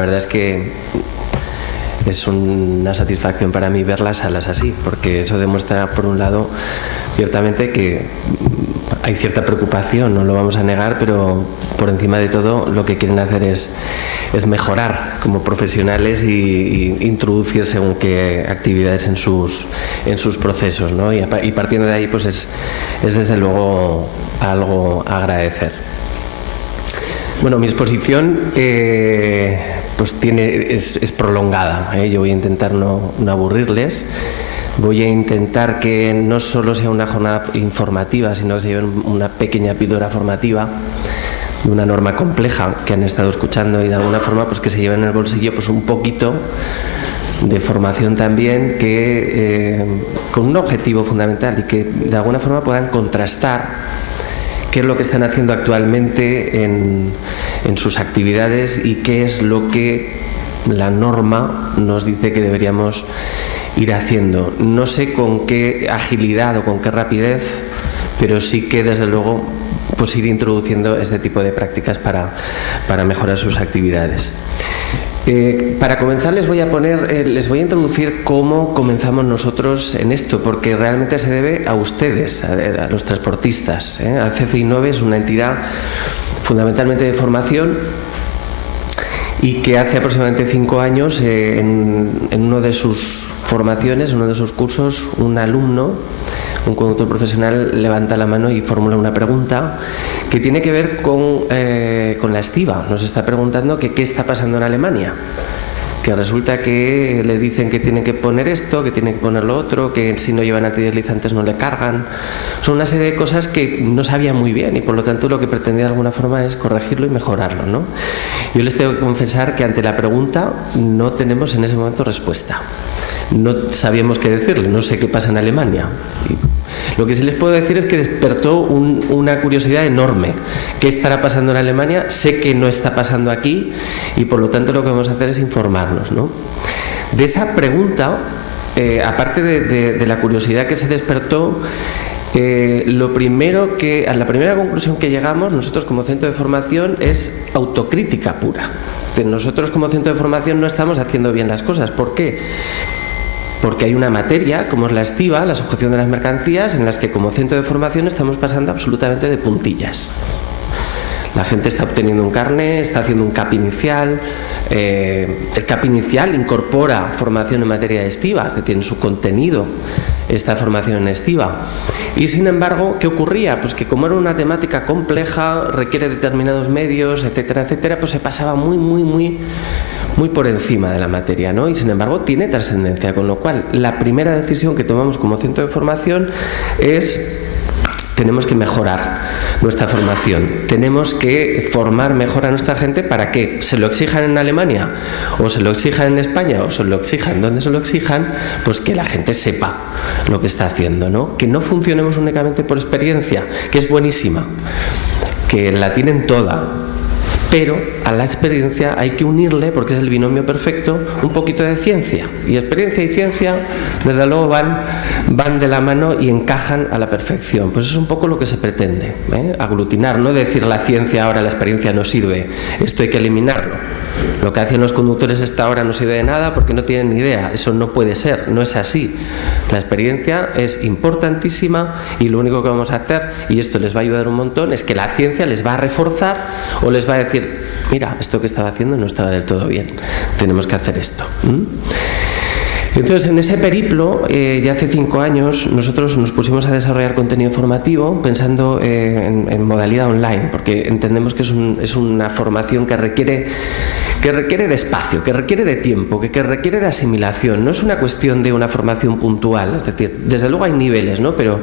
La verdad es que es una satisfacción para mí ver las salas así, porque eso demuestra, por un lado, ciertamente que hay cierta preocupación, no lo vamos a negar, pero por encima de todo lo que quieren hacer es mejorar como profesionales y introducir según qué actividades en sus procesos, ¿no? Y partiendo de ahí, pues es desde luego algo a agradecer. Bueno, mi exposición pues es prolongada, ¿eh? Yo voy a intentar no aburrirles. Voy a intentar que no solo sea una jornada informativa, sino que se lleven una pequeña píldora formativa de una norma compleja que han estado escuchando y de alguna forma pues que se lleven en el bolsillo pues un poquito de formación también, que con un objetivo fundamental y que de alguna forma puedan contrastar qué es lo que están haciendo actualmente en sus actividades y qué es lo que la norma nos dice que deberíamos ir haciendo. No sé con qué agilidad o con qué rapidez, pero sí que desde luego pues ir introduciendo este tipo de prácticas para mejorar sus actividades. Para comenzar les voy a introducir cómo comenzamos nosotros en esto, porque realmente se debe a ustedes, a los transportistas, ¿eh? ACFE Innove es una entidad fundamentalmente de formación y que hace aproximadamente 5 años en una de sus formaciones, uno de sus cursos, un alumno, un conductor profesional, levanta la mano y formula una pregunta que tiene que ver con la estiba. Nos está preguntando que qué está pasando en Alemania, que resulta que le dicen que tiene que poner esto, que tiene que poner lo otro, que si no llevan antideslizantes no le cargan. Son una serie de cosas que no sabía muy bien y por lo tanto lo que pretendía de alguna forma es corregirlo y mejorarlo, ¿no? Yo les tengo que confesar que ante la pregunta no tenemos en ese momento respuesta. No sabíamos qué decirle, no sé qué pasa en Alemania. Lo que sí les puedo decir es que despertó una curiosidad enorme. ¿Qué estará pasando en Alemania? Sé que no está pasando aquí y por lo tanto lo que vamos a hacer es informarnos, ¿no? De esa pregunta, aparte de la curiosidad que se despertó, la primera conclusión que llegamos nosotros como centro de formación es autocrítica pura. Nosotros como centro de formación no estamos haciendo bien las cosas. ¿Por qué? Porque hay una materia, como es la estiba, la sujeción de las mercancías, en las que como centro de formación estamos pasando absolutamente de puntillas. La gente está obteniendo un carné, está haciendo un CAP inicial. El CAP inicial incorpora formación en materia de estiba, es decir, en su contenido esta formación en estiba. Y sin embargo, ¿qué ocurría? Pues que como era una temática compleja, requiere determinados medios, etcétera, etcétera, pues se pasaba muy por encima de la materia, ¿no? Y sin embargo tiene trascendencia, con lo cual la primera decisión que tomamos como centro de formación es: tenemos que mejorar nuestra formación, tenemos que formar mejor a nuestra gente para que se lo exijan en Alemania o se lo exijan en España o se lo exijan donde se lo exijan, pues que la gente sepa lo que está haciendo, ¿no? Que no funcionemos únicamente por experiencia, que es buenísima, que la tienen toda, pero a la experiencia hay que unirle, porque es el binomio perfecto, un poquito de ciencia. Y experiencia y ciencia, desde luego, van de la mano y encajan a la perfección. Pues es un poco lo que se pretende, ¿eh? Aglutinar, no decir la ciencia ahora, la experiencia no sirve, esto hay que eliminarlo. Lo que hacen los conductores esta hora no sirve de nada porque no tienen ni idea. Eso no puede ser, no es así. La experiencia es importantísima y lo único que vamos a hacer, y esto les va a ayudar un montón, es que la ciencia les va a reforzar o les va a decir: mira, esto que estaba haciendo no estaba del todo bien, tenemos que hacer esto. Entonces, en ese periplo, ya hace 5 años, nosotros nos pusimos a desarrollar contenido formativo pensando en modalidad online, porque entendemos que es una formación que requiere de espacio, que requiere de tiempo, que requiere de asimilación. No es una cuestión de una formación puntual, es decir, desde luego hay niveles, ¿no? Pero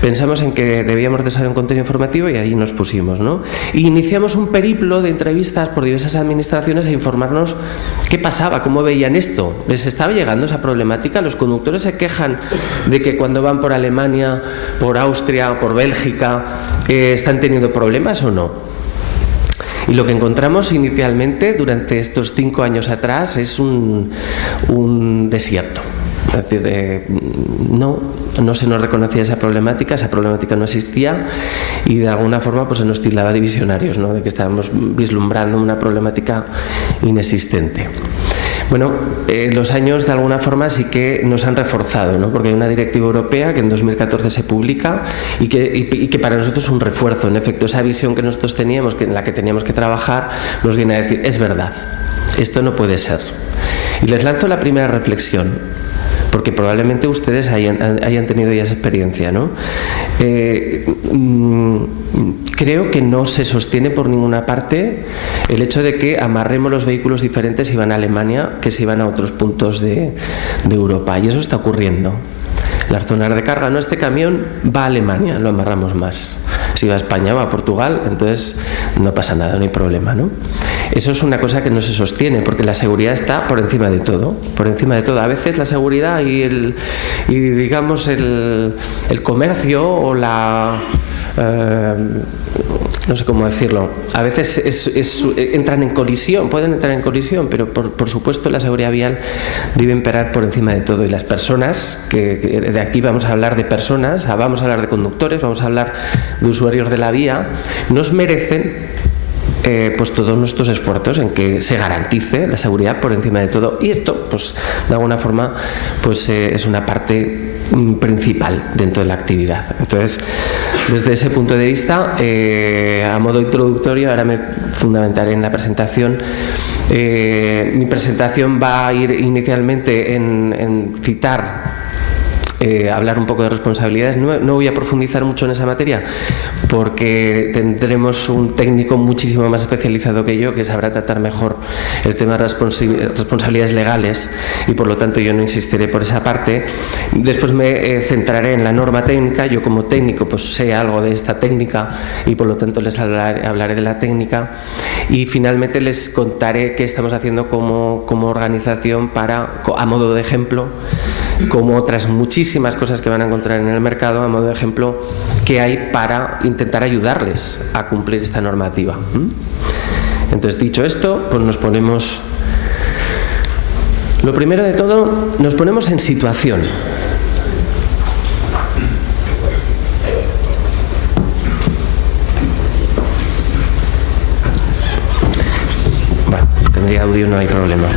pensamos en que debíamos desarrollar un contenido formativo y ahí nos pusimos, ¿no? Y iniciamos un periplo de entrevistas por diversas administraciones a informarnos qué pasaba, cómo veían esto. ¿Les estaba llegando esa problemática? Los conductores se quejan de que cuando van por Alemania, por Austria, por Bélgica, están teniendo problemas o no. Y lo que encontramos inicialmente durante estos 5 años atrás es un desierto. Es decir, no se nos reconocía esa problemática no existía y de alguna forma pues se nos tildaba de visionarios, ¿no? De que estábamos vislumbrando una problemática inexistente. Bueno, los años de alguna forma sí que nos han reforzado, ¿no? Porque hay una directiva europea que en 2014 se publica y que para nosotros es un refuerzo. En efecto, esa visión que nosotros teníamos, en la que teníamos que trabajar, nos viene a decir, es verdad, esto no puede ser. Y les lanzo la primera reflexión, porque probablemente ustedes hayan tenido ya esa experiencia, ¿no? Creo que no se sostiene por ninguna parte el hecho de que amarremos los vehículos diferentes si van a Alemania que si van a otros puntos de Europa, y eso está ocurriendo. Las zonas de carga, no, este camión va a Alemania, lo amarramos más. Si va a España o a Portugal, entonces no pasa nada, no hay problema, ¿no? Eso es una cosa que no se sostiene, porque la seguridad está por encima de todo, por encima de todo. A veces la seguridad y digamos el comercio o la no sé cómo decirlo, a veces entran en colisión, pueden entrar en colisión, pero por supuesto la seguridad vial debe imperar por encima de todo, y las personas, que de aquí vamos a hablar de personas, vamos a hablar de conductores, vamos a hablar de usuarios de la vía, nos merecen pues todos nuestros esfuerzos en que se garantice la seguridad por encima de todo, y esto pues de alguna forma pues es una parte principal dentro de la actividad. Entonces, desde ese punto de vista, a modo introductorio, ahora me fundamentaré en la presentación. Mi presentación va a ir inicialmente en citar, hablar un poco de responsabilidades. No voy a profundizar mucho en esa materia porque tendremos un técnico muchísimo más especializado que yo que sabrá tratar mejor el tema de responsabilidades legales, y por lo tanto yo no insistiré por esa parte. Después me centraré en la norma técnica. Yo como técnico pues sé algo de esta técnica y por lo tanto les hablaré de la técnica, y finalmente les contaré qué estamos haciendo como organización para, a modo de ejemplo, como otras muchísimas cosas que van a encontrar en el mercado, a modo de ejemplo, que hay para intentar ayudarles a cumplir esta normativa. Entonces, dicho esto, pues nos ponemos, lo primero de todo, nos ponemos en situación. Bueno, tendría audio, no hay problema.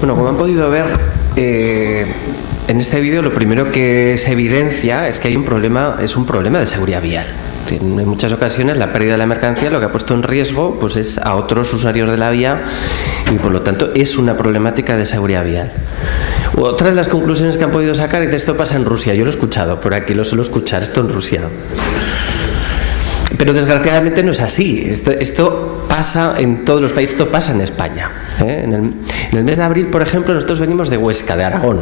Bueno, como han podido ver, en este vídeo lo primero que se evidencia es que hay un problema de seguridad vial. En muchas ocasiones la pérdida de la mercancía lo que ha puesto en riesgo pues es a otros usuarios de la vía y por lo tanto es una problemática de seguridad vial. Otra de las conclusiones que han podido sacar es que esto pasa en Rusia. Yo lo he escuchado, por aquí lo suelo escuchar, esto en Rusia. Pero desgraciadamente no es así. Esto pasa en todos los países, esto pasa en España. En el mes de abril, por ejemplo, nosotros venimos de Huesca, de Aragón.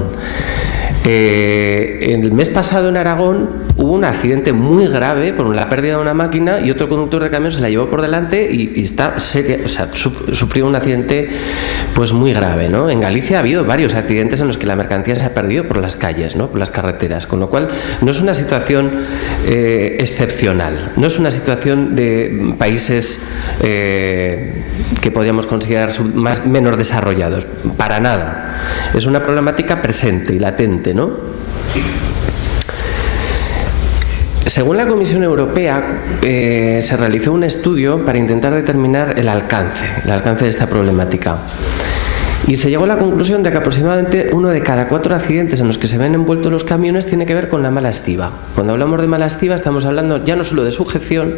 El mes pasado en Aragón hubo un accidente muy grave por la pérdida de una máquina y otro conductor de camión se la llevó por delante y está seria, o sea, sufrió un accidente pues muy grave, ¿no? En Galicia ha habido varios accidentes en los que la mercancía se ha perdido por las calles, ¿no? Por las carreteras, con lo cual no es una situación excepcional, no es una situación de países que podríamos considerar menos desarrollados, para nada. Es una problemática presente y latente, ¿no? Según la Comisión Europea, se realizó un estudio para intentar determinar el alcance de esta problemática. Y se llegó a la conclusión de que aproximadamente 1 de cada 4 accidentes en los que se ven envueltos los camiones tiene que ver con la mala estiba. Cuando hablamos de mala estiba estamos hablando ya no solo de sujeción,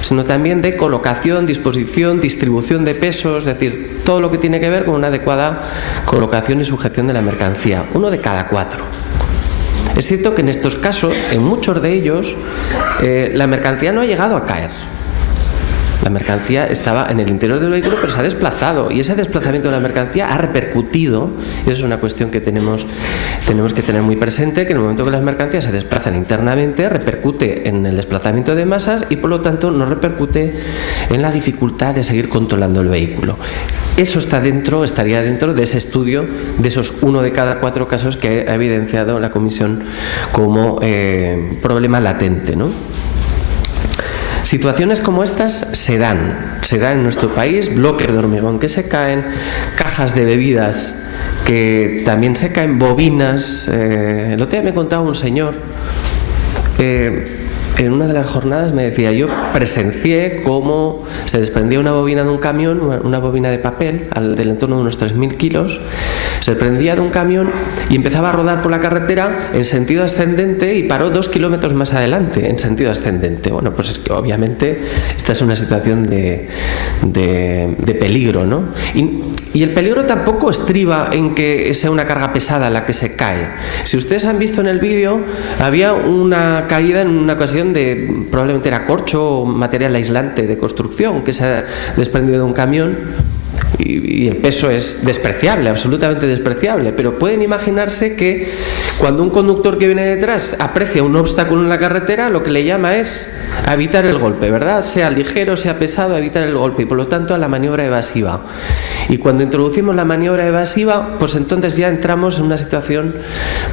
sino también de colocación, disposición, distribución de pesos, es decir, todo lo que tiene que ver con una adecuada colocación y sujeción de la mercancía. 1 de cada 4. Es cierto que en estos casos, en muchos de ellos, la mercancía no ha llegado a caer. La mercancía estaba en el interior del vehículo, pero se ha desplazado y ese desplazamiento de la mercancía ha repercutido, y eso es una cuestión que tenemos que tener muy presente, que en el momento que las mercancías se desplazan internamente, repercute en el desplazamiento de masas y por lo tanto no repercute en la dificultad de seguir controlando el vehículo. Eso estaría dentro de ese estudio, de esos 1 de cada 4 casos que ha evidenciado la Comisión como problema latente, ¿no? Situaciones como estas se dan en nuestro país, bloques de hormigón que se caen, cajas de bebidas que también se caen, bobinas. El otro día me contaba un señor, en una de las jornadas me decía, yo presencié cómo se desprendía una bobina de un camión, una bobina de papel del entorno de unos 3.000 kilos, se desprendía de un camión y empezaba a rodar por la carretera en sentido ascendente y paró 2 kilómetros más adelante en sentido ascendente. Bueno, pues es que obviamente esta es una situación de peligro, ¿no? Y el peligro tampoco estriba en que sea una carga pesada la que se cae. Si ustedes han visto en el vídeo, había una caída en una ocasión probablemente era corcho o material aislante de construcción que se ha desprendido de un camión y el peso es despreciable, absolutamente despreciable, pero pueden imaginarse que cuando un conductor que viene detrás aprecia un obstáculo en la carretera, lo que le llama es a evitar el golpe, ¿verdad? Sea ligero, sea pesado, a evitar el golpe y por lo tanto a la maniobra evasiva. Y cuando introducimos la maniobra evasiva, pues entonces ya entramos en una situación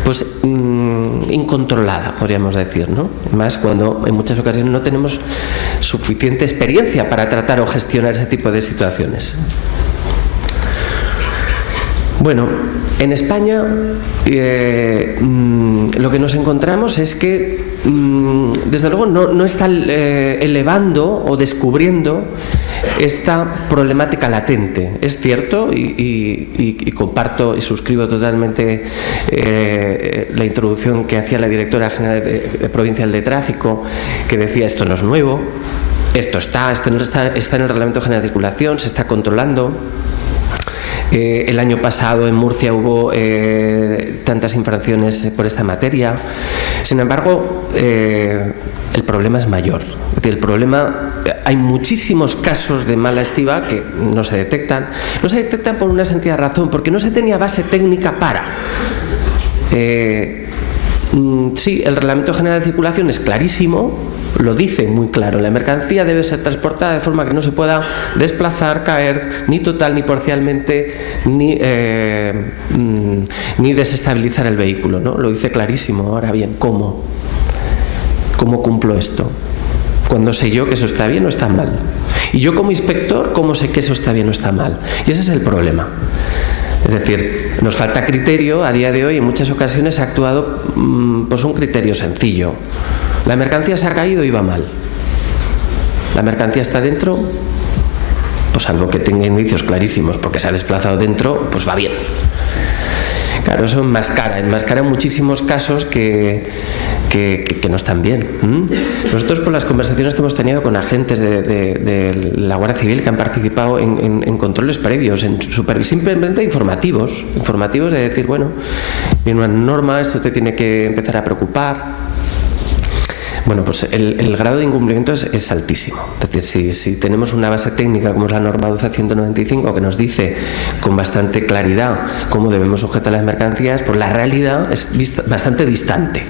pues incontrolada, podríamos decir, ¿no? Más cuando en muchas ocasiones no tenemos suficiente experiencia para tratar o gestionar ese tipo de situaciones. Bueno, en España lo que nos encontramos es que desde luego no está elevando o descubriendo esta problemática latente. Es cierto y comparto y suscribo totalmente la introducción que hacía la directora general provincial de tráfico, que decía esto no es nuevo, esto está en el Reglamento General de Circulación, se está controlando. El año pasado en Murcia hubo tantas infracciones por esta materia. Sin embargo, el problema es mayor. Es decir, hay muchísimos casos de mala estiba que no se detectan. No se detectan por una sencilla razón, porque no se tenía base técnica para. Sí, el Reglamento General de Circulación es clarísimo, lo dice muy claro. La mercancía debe ser transportada de forma que no se pueda desplazar, caer, ni total ni parcialmente, ni desestabilizar el vehículo, ¿no? Lo dice clarísimo. Ahora bien, ¿cómo cumplo esto? Cuando sé yo que eso está bien o está mal. Y yo como inspector, ¿cómo sé que eso está bien o está mal? Y ese es el problema. Es decir, nos falta criterio. A día de hoy en muchas ocasiones ha actuado pues un criterio sencillo. La mercancía se ha caído y va mal. La mercancía está dentro pues salvo que tenga indicios clarísimos porque se ha desplazado dentro, pues va bien. Claro, eso enmascara muchísimos casos que no están bien. Nosotros, por las conversaciones que hemos tenido con agentes de la Guardia Civil que han participado en controles previos, simplemente informativos de decir, bueno, viene una norma, esto te tiene que empezar a preocupar. Bueno, pues el grado de incumplimiento es altísimo. Es decir, si tenemos una base técnica como es la norma 12.195 que nos dice con bastante claridad cómo debemos sujetar las mercancías, pues la realidad es bastante distante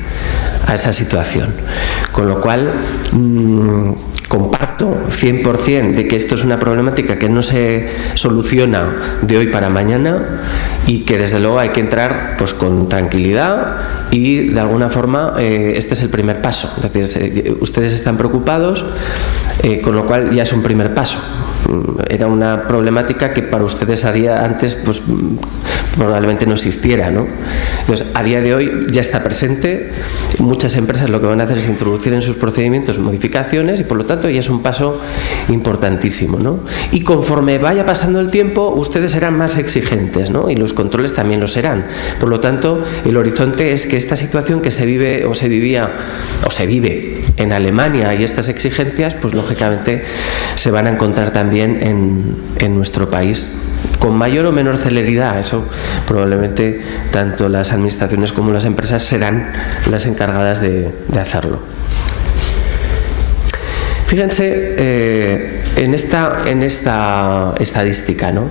a esa situación. Con lo cual, comparto 100% de que esto es una problemática que no se soluciona de hoy para mañana y que desde luego hay que entrar pues con tranquilidad y de alguna forma este es el primer paso. Es decir, ustedes están preocupados, con lo cual ya es un primer paso. Era una problemática que para ustedes a día antes pues probablemente no existiera, ¿no? Entonces, a día de hoy ya está presente. Muchas empresas lo que van a hacer es introducir en sus procedimientos modificaciones y por lo tanto ya es un paso importantísimo, ¿no? Y conforme vaya pasando el tiempo, ustedes serán más exigentes, ¿no? Y los controles también lo serán. Por lo tanto, el horizonte es que esta situación que se vive o se vivía o se vive en Alemania y estas exigencias, pues lógicamente se van a encontrar también en nuestro país con mayor o menor celeridad. Eso probablemente tanto las administraciones como las empresas serán las encargadas de hacerlo. Fíjense en esta estadística, ¿no?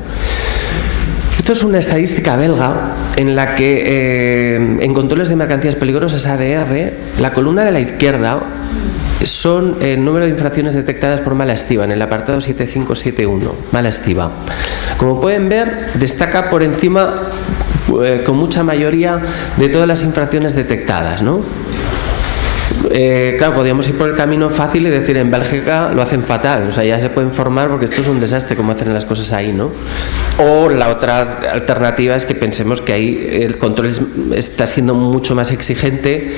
Esto es una estadística belga en la que en controles de mercancías peligrosas ADR, la columna de la izquierda son el número de infracciones detectadas por mala estiva en el apartado 7571, mala estiva. Como pueden ver, destaca por encima con mucha mayoría de todas las infracciones detectadas, ¿no? Claro, podríamos ir por el camino fácil y decir en Bélgica lo hacen fatal, o sea, ya se pueden formar porque esto es un desastre como hacen las cosas ahí, ¿no? O la otra alternativa es que pensemos que ahí el control está siendo mucho más exigente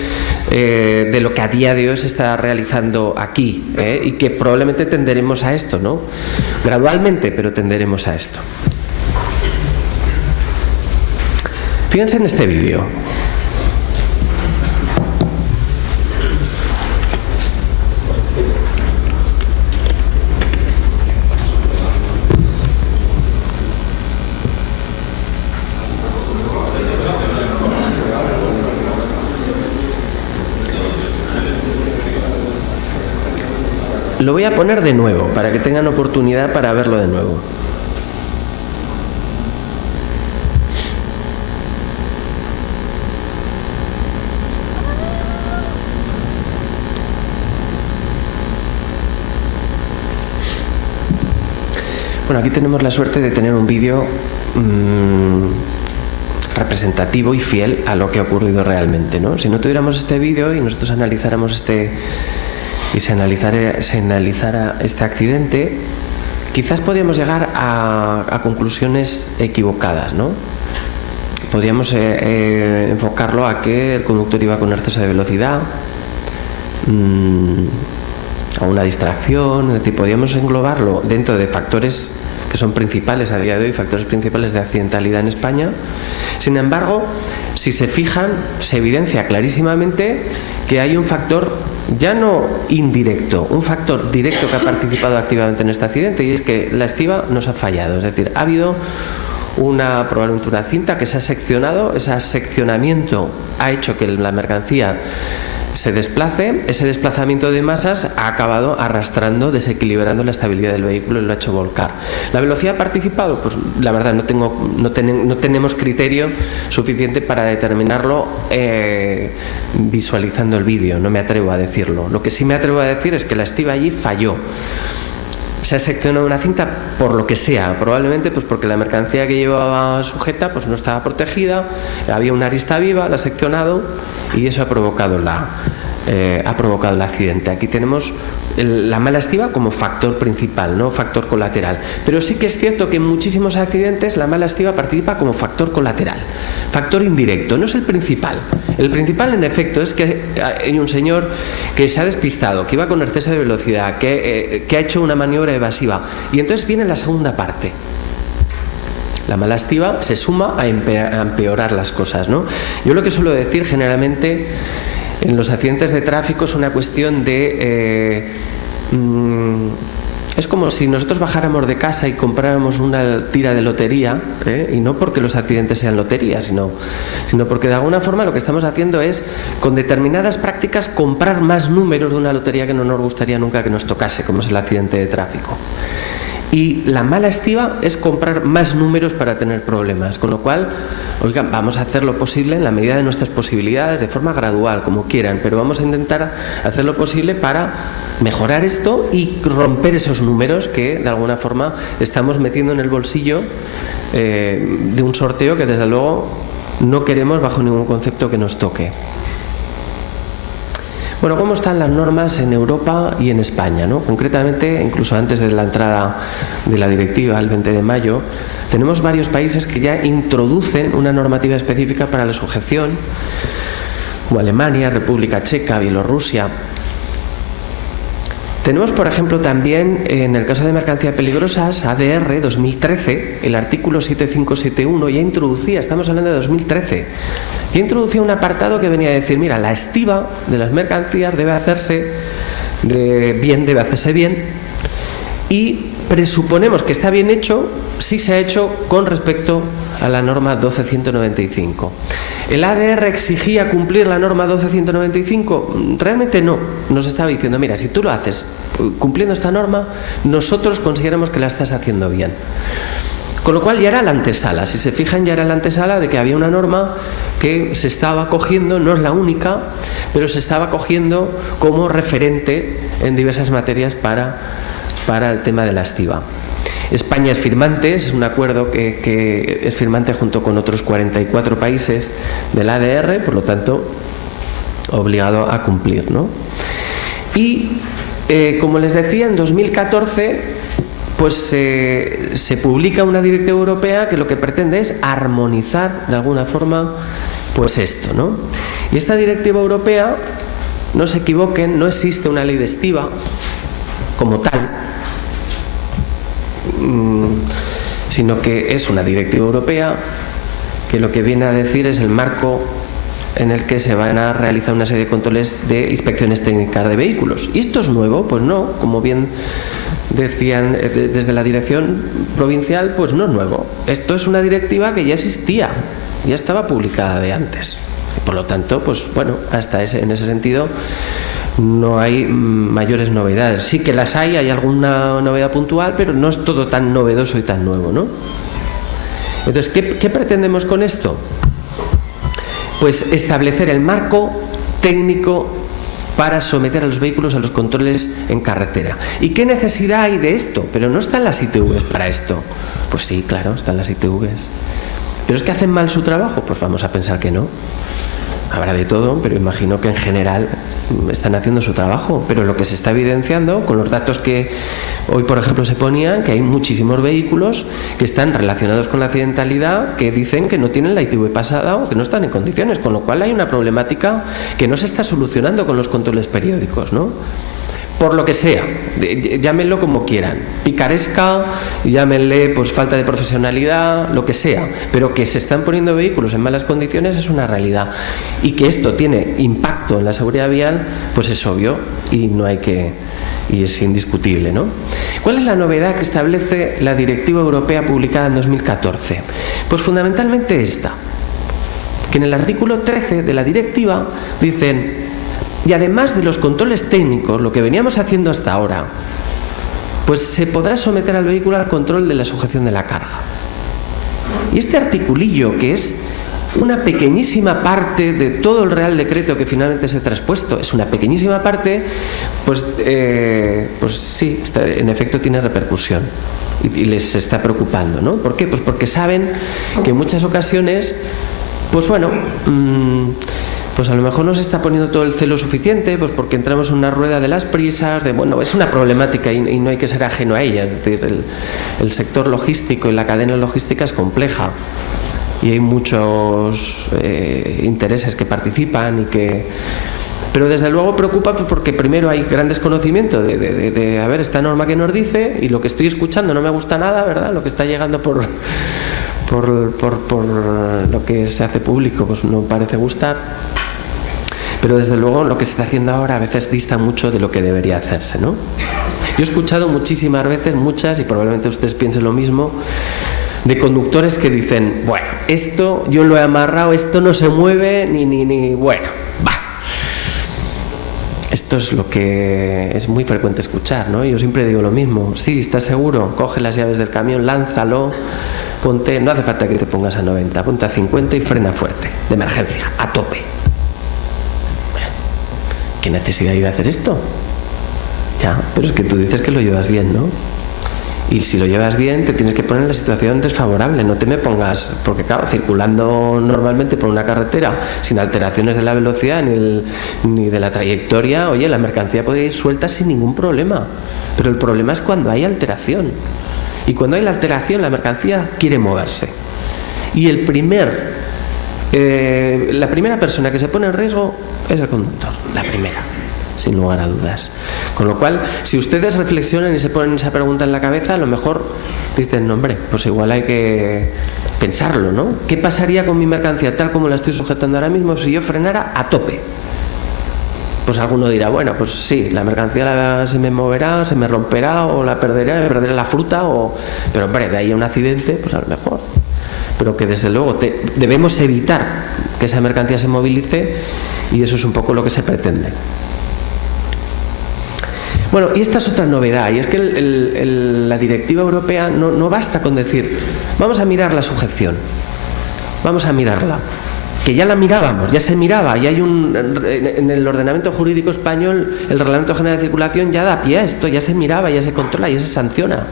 de lo que a día de hoy se está realizando aquí, y que probablemente tenderemos a esto, ¿no? Gradualmente, pero tenderemos a esto. Fíjense en este vídeo. Lo voy a poner de nuevo para que tengan oportunidad para verlo de nuevo. Bueno, aquí tenemos la suerte de tener un vídeo representativo y fiel a lo que ha ocurrido realmente, ¿no? Si no tuviéramos este vídeo y nosotros analizáramos se analizara este accidente, quizás podríamos llegar a conclusiones equivocadas, ¿no? Podríamos enfocarlo a que el conductor iba con exceso de velocidad, a una distracción, es decir, podríamos englobarlo dentro de factores que son principales a día de hoy, factores principales de accidentalidad en España. Sin embargo, si se fijan, se evidencia clarísimamente que hay un factor ya no indirecto, un factor directo que ha participado activamente en este accidente, y es que la estiba nos ha fallado. Es decir, ha habido probablemente una cinta que se ha seccionado, ese seccionamiento ha hecho que la mercancía se desplace, ese desplazamiento de masas ha acabado arrastrando, desequilibrando la estabilidad del vehículo y lo ha hecho volcar. ¿La velocidad ha participado? Pues la verdad no tenemos criterio suficiente para determinarlo visualizando el vídeo, no me atrevo a decirlo. Lo que sí me atrevo a decir es que la estiba allí falló. Se ha seccionado una cinta por lo que sea, probablemente pues porque la mercancía que llevaba sujeta pues no estaba protegida, había una arista viva, la ha seccionado y eso ha provocado ha provocado el accidente. Aquí tenemos la mala estiva como factor principal, no factor colateral. Pero sí que es cierto que en muchísimos accidentes la mala estiva participa como factor colateral, factor indirecto, no es el principal. El principal, en efecto, es que hay un señor que se ha despistado, que iba con exceso de velocidad, que ha hecho una maniobra evasiva, y entonces viene la segunda parte. La mala estiva se suma a empeorar las cosas, ¿no? Yo lo que suelo decir generalmente en los accidentes de tráfico es una cuestión de... es como si nosotros bajáramos de casa y compráramos una tira de lotería, y no porque los accidentes sean loterías, sino porque de alguna forma lo que estamos haciendo es, con determinadas prácticas, comprar más números de una lotería que no nos gustaría nunca que nos tocase, como es el accidente de tráfico. Y la mala estiva es comprar más números para tener problemas, con lo cual, oigan, vamos a hacer lo posible en la medida de nuestras posibilidades, de forma gradual, como quieran, pero vamos a intentar hacer lo posible para mejorar esto y romper esos números que de alguna forma estamos metiendo en el bolsillo de un sorteo que desde luego no queremos bajo ningún concepto que nos toque. Bueno, ¿cómo están las normas en Europa y en España, ¿no? Concretamente, incluso antes de la entrada de la directiva, el 20 de mayo, tenemos varios países que ya introducen una normativa específica para la sujeción, como Alemania, República Checa, Bielorrusia. Tenemos, por ejemplo, también, en el caso de mercancías peligrosas, ADR 2013, el artículo 7571 ya introducía, estamos hablando de 2013, ya introducía un apartado que venía a decir, mira, la estiva de las mercancías debe hacerse bien, y presuponemos que está bien hecho si se ha hecho con respecto a la norma 12195. ¿El ADR exigía cumplir la norma 12195? Realmente no. Nos estaba diciendo, mira, si tú lo haces cumpliendo esta norma, nosotros consideramos que la estás haciendo bien. Con lo cual ya era la antesala, si se fijan, ya era la antesala de que había una norma que se estaba cogiendo, no es la única, pero se estaba cogiendo como referente en diversas materias para el tema de la estiva. España es firmante, es un acuerdo que es firmante junto con otros 44 países del ADR, por lo tanto, obligado a cumplir, ¿no? Y, como les decía, en 2014... pues se publica una directiva europea que lo que pretende es armonizar de alguna forma pues esto, ¿no? Y esta directiva europea, no se equivoquen, no existe una ley de estiva como tal, sino que es una directiva europea que lo que viene a decir es el marco en el que se van a realizar una serie de controles de inspecciones técnicas de vehículos. ¿Y esto es nuevo? Pues no, como bien decían desde la dirección provincial, pues no es nuevo. Esto es una directiva que ya existía, ya estaba publicada de antes. Por lo tanto, pues bueno, en ese sentido no hay mayores novedades. Sí que las hay alguna novedad puntual, pero no es todo tan novedoso y tan nuevo, ¿no? Entonces, ¿qué pretendemos con esto? Pues establecer el marco técnico para someter a los vehículos a los controles en carretera. ¿Y qué necesidad hay de esto? Pero no están las ITVs para esto. Pues sí, claro, están las ITVs. ¿Pero es que hacen mal su trabajo? Pues vamos a pensar que no. Habrá de todo, pero imagino que en general están haciendo su trabajo. Pero lo que se está evidenciando con los datos que hoy, por ejemplo, se ponían, que hay muchísimos vehículos que están relacionados con la accidentalidad que dicen que no tienen la ITV pasada o que no están en condiciones, con lo cual hay una problemática que no se está solucionando con los controles periódicos, ¿no? Por lo que sea, llámenlo como quieran, picaresca, llámenle pues falta de profesionalidad, lo que sea, pero que se están poniendo vehículos en malas condiciones es una realidad, y que esto tiene impacto en la seguridad vial, pues es obvio y es indiscutible, ¿no? ¿Cuál es la novedad que establece la directiva europea publicada en 2014? Pues fundamentalmente esta, que en el artículo 13 de la directiva dicen: y además de los controles técnicos, lo que veníamos haciendo hasta ahora, pues se podrá someter al vehículo al control de la sujeción de la carga. Y este articulillo, que es una pequeñísima parte de todo el Real Decreto que finalmente se ha traspuesto, es una pequeñísima parte, pues sí, en efecto tiene repercusión y les está preocupando, ¿no? ¿Por qué? Pues porque saben que en muchas ocasiones, pues bueno, pues a lo mejor no se está poniendo todo el celo suficiente, pues porque entramos en una rueda de las prisas, bueno, es una problemática y no hay que ser ajeno a ella. Es decir, el sector logístico y la cadena logística es compleja y hay muchos intereses que participan pero desde luego preocupa porque primero hay gran desconocimiento de a ver, esta norma que nos dice, y lo que estoy escuchando no me gusta nada, ¿verdad? Lo que está llegando por lo que se hace público pues no parece gustar, pero desde luego lo que se está haciendo ahora a veces dista mucho de lo que debería hacerse, ¿no? Yo he escuchado muchísimas veces, muchas, y probablemente ustedes piensen lo mismo, de conductores que dicen, bueno, esto yo lo he amarrado, esto no se mueve ni bueno, va. Esto es lo que es muy frecuente escuchar, ¿no? Yo siempre digo lo mismo, sí, ¿estás seguro? Coge las llaves del camión, lánzalo, ponte, no hace falta que te pongas a 90, ponte a 50 y frena fuerte, de emergencia, a tope. ¿Qué necesidad hay de hacer esto? Ya, pero es que tú dices que lo llevas bien, ¿no? Y si lo llevas bien, te tienes que poner en la situación desfavorable. No te me pongas, porque claro, circulando normalmente por una carretera sin alteraciones de la velocidad ni de la trayectoria, oye, la mercancía puede ir suelta sin ningún problema. Pero el problema es cuando hay alteración. Y cuando hay la alteración, la mercancía quiere moverse. Y la primera persona que se pone en riesgo es el conductor, la primera, sin lugar a dudas. Con lo cual, si ustedes reflexionan y se ponen esa pregunta en la cabeza, a lo mejor dicen, no, hombre, pues igual hay que pensarlo, ¿no? ¿Qué pasaría con mi mercancía tal como la estoy sujetando ahora mismo si yo frenara a tope? Pues alguno dirá, bueno, pues sí, la mercancía se me moverá, se me romperá o la perderé la fruta, pero hombre, de ahí a un accidente, pues a lo mejor. Pero que desde luego debemos evitar que esa mercancía se movilice, y eso es un poco lo que se pretende. Bueno, y esta es otra novedad, y es que la directiva europea no basta con decir, vamos a mirar la sujeción, vamos a mirarla, que ya la mirábamos, ya se miraba, y hay en el ordenamiento jurídico español, el Reglamento General de Circulación ya da pie a esto, ya se miraba, ya se controla, ya se sanciona.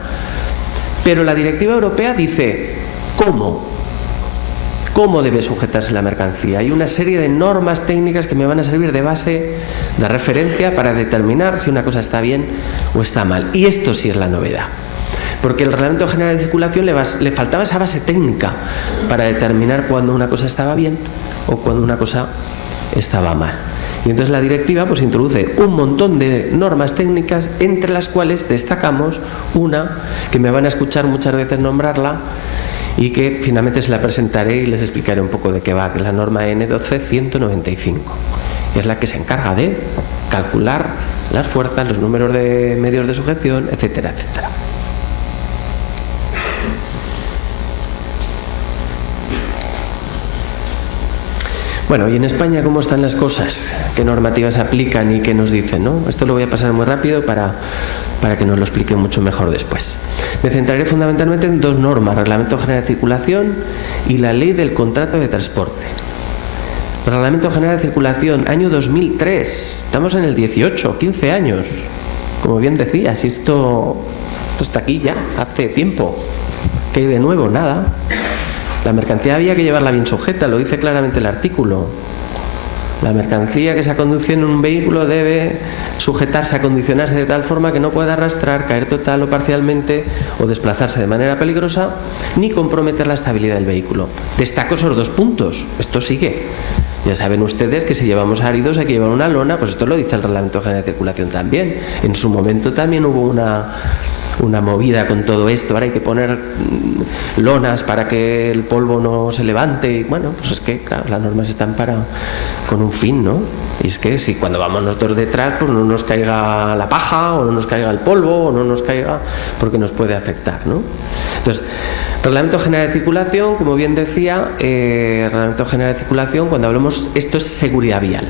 Pero la directiva europea dice, ¿cómo debe sujetarse la mercancía? Hay una serie de normas técnicas que me van a servir de base, de referencia para determinar si una cosa está bien o está mal. Y esto sí es la novedad. Porque el Reglamento General de Circulación le faltaba esa base técnica para determinar cuándo una cosa estaba bien o cuándo una cosa estaba mal. Y entonces la directiva pues introduce un montón de normas técnicas, entre las cuales destacamos una que me van a escuchar muchas veces nombrarla, y que finalmente se la presentaré y les explicaré un poco de qué va, que es la norma N12195. Es la que se encarga de calcular las fuerzas, los números de medios de sujeción, etcétera, etcétera. Bueno, y en España, ¿cómo están las cosas? ¿Qué normativas aplican y qué nos dicen, ¿no? Esto lo voy a pasar muy rápido para que nos lo explique mucho mejor después. Me centraré fundamentalmente en dos normas, Reglamento General de Circulación y la Ley del Contrato de Transporte. Reglamento General de Circulación, año 2003, estamos en el 18, 15 años. Como bien decías, esto está aquí ya, hace tiempo. ¿Qué hay de nuevo? Nada. La mercancía había que llevarla bien sujeta, lo dice claramente el artículo. La mercancía que se conduciendo en un vehículo debe sujetarse, acondicionarse de tal forma que no pueda arrastrar, caer total o parcialmente o desplazarse de manera peligrosa, ni comprometer la estabilidad del vehículo. Destaco esos dos puntos. Esto sigue. Ya saben ustedes que si llevamos áridos hay que llevar una lona, pues esto lo dice el Reglamento General de Circulación también. En su momento también hubo una movida con todo esto, ahora hay que poner lonas para que el polvo no se levante, y bueno, pues es que claro, las normas están con un fin, ¿no? Y es que si cuando vamos nosotros detrás pues no nos caiga la paja o no nos caiga el polvo o no nos caiga, porque nos puede afectar, ¿no? Entonces, Reglamento General de Circulación, como bien decía, Reglamento General de Circulación, cuando hablamos, esto es seguridad vial.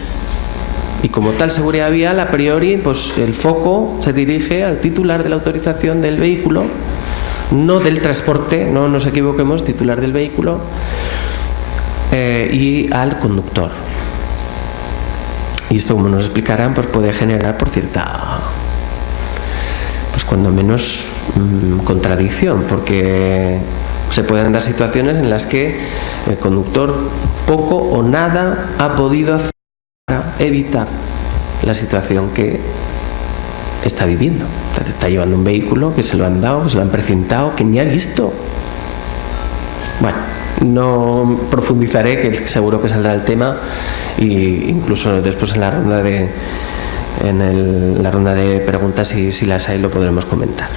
Y como tal seguridad vial, a priori, pues el foco se dirige al titular de la autorización del vehículo, no del transporte, no nos equivoquemos, titular del vehículo, y al conductor. Y esto, como nos explicarán, pues puede generar por cierta, pues cuando menos contradicción, porque se pueden dar situaciones en las que el conductor poco o nada ha podido hacer evitar la situación que está viviendo. Está llevando un vehículo que se lo han dado, que se lo han precintado, que ni ha visto. Bueno, no profundizaré, que seguro que saldrá el tema, y incluso después en la ronda de preguntas, si las hay, lo podremos comentar.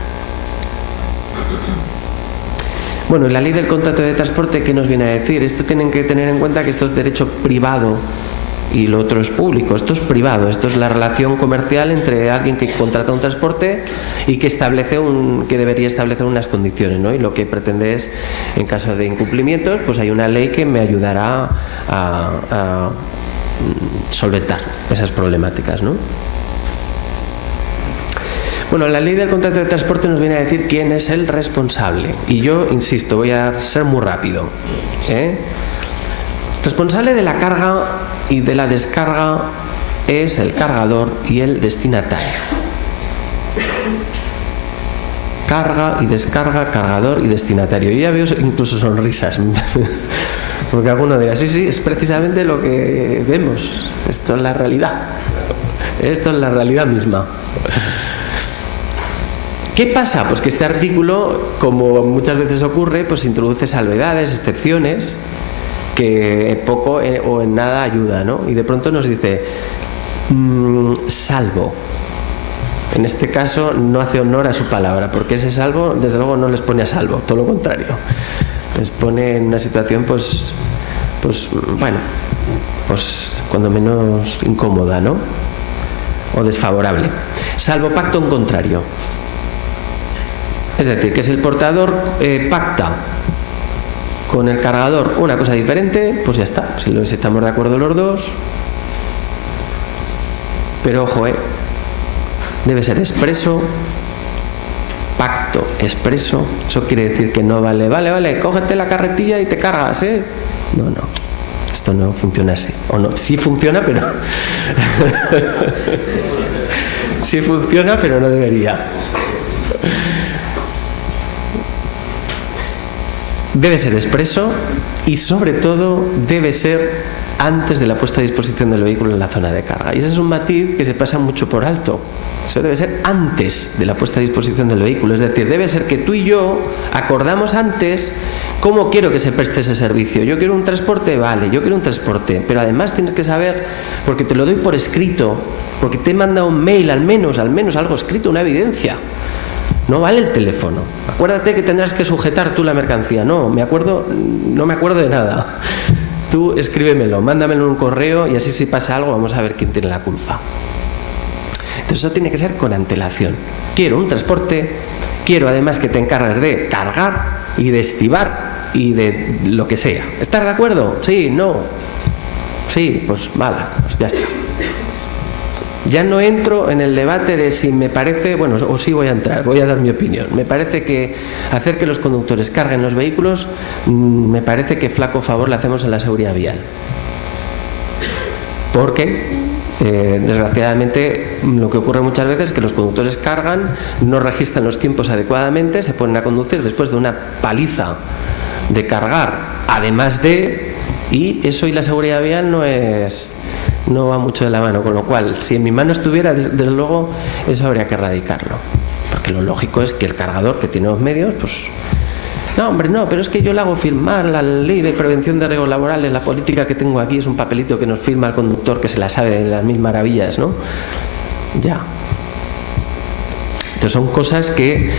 Bueno, la ley del contrato de transporte, ¿qué nos viene a decir? Esto tienen que tener en cuenta que esto es derecho privado y lo otro es público. Esto es privado, esto es la relación comercial entre alguien que contrata un transporte y que debería establecer unas condiciones, ¿no? Y lo que pretende es, en caso de incumplimientos, pues hay una ley que me ayudará a solventar esas problemáticas, ¿no? Bueno, la ley del contrato de transporte nos viene a decir quién es el responsable. Y yo, insisto, voy a ser muy rápido. Responsable de la carga y de la descarga es el cargador y el destinatario. Carga y descarga, cargador y destinatario. Yo ya veo incluso sonrisas. Porque alguno dirá, sí, es precisamente lo que vemos. Esto es la realidad. Esto es la realidad misma. ¿Qué pasa? Pues que este artículo, como muchas veces ocurre, pues introduce salvedades, excepciones, que poco o en nada ayuda, ¿no? Y de pronto nos dice, salvo. En este caso no hace honor a su palabra, porque ese salvo, desde luego, no les pone a salvo, todo lo contrario. Les pone en una situación, pues cuando menos incómoda, ¿no? O desfavorable. Salvo pacto en contrario. Es decir, que si el portador pacta con el cargador una cosa diferente, pues ya está. Si estamos de acuerdo los dos. Pero ojo, debe ser expreso. Pacto expreso. Eso quiere decir que no vale, cógete la carretilla y te cargas, No. Esto no funciona así. O no, sí funciona, pero sí funciona, pero no debería. Debe ser expreso y, sobre todo, debe ser antes de la puesta a disposición del vehículo en la zona de carga. Y ese es un matiz que se pasa mucho por alto. Eso debe ser antes de la puesta a disposición del vehículo. Es decir, debe ser que tú y yo acordamos antes cómo quiero que se preste ese servicio. Yo quiero un transporte, vale, yo quiero un transporte. Pero además tienes que saber, porque te lo doy por escrito, porque te he mandado un mail, al menos algo escrito, una evidencia. No vale el teléfono. Acuérdate que tendrás que sujetar tú la mercancía. No me acuerdo de nada. Tú escríbemelo, mándamelo en un correo y así si pasa algo vamos a ver quién tiene la culpa. Entonces eso tiene que ser con antelación. Quiero un transporte, quiero además que te encargues de cargar y de estibar y de lo que sea. ¿Estás de acuerdo? Sí, no. Sí, pues vale, pues ya está. Ya no entro en el debate de si me parece, o sí voy a entrar, voy a dar mi opinión. Me parece que hacer que los conductores carguen los vehículos, me parece que flaco favor le hacemos en la seguridad vial. Porque, desgraciadamente, lo que ocurre muchas veces es que los conductores cargan, no registran los tiempos adecuadamente, se ponen a conducir después de una paliza de cargar, además y eso y la seguridad vial no va mucho de la mano, con lo cual, si en mi mano estuviera, desde luego, eso habría que erradicarlo. Porque lo lógico es que el cargador, que tiene los medios, pues... No, hombre, no, pero es que yo le hago firmar la ley de prevención de riesgos laborales, la política que tengo aquí es un papelito que nos firma el conductor, que se la sabe de las mil maravillas, ¿no? Ya. Entonces son cosas que...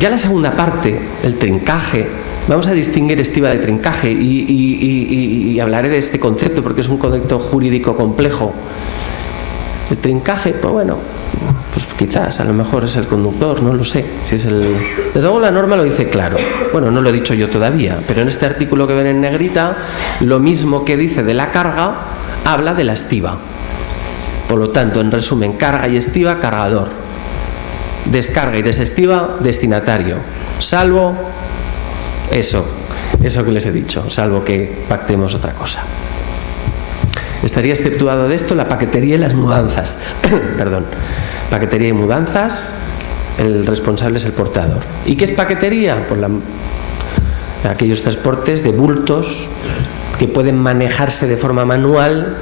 Ya la segunda parte, el trincaje... Vamos a distinguir estiba de trincaje y hablaré de este concepto porque es un concepto jurídico complejo. El trincaje, pues quizás, a lo mejor es el conductor, no lo sé. Desde luego la norma lo dice claro. Bueno, no lo he dicho yo todavía, pero en este artículo que ven en negrita, lo mismo que dice de la carga, habla de la estiba. Por lo tanto, en resumen, carga y estiba, cargador. Descarga y desestiva, destinatario. Salvo... Eso que les he dicho, salvo que pactemos otra cosa. Estaría exceptuado de esto la paquetería y las mudanzas. Perdón. Paquetería y mudanzas, el responsable es el portador. ¿Y qué es paquetería? Pues aquellos transportes de bultos que pueden manejarse de forma manual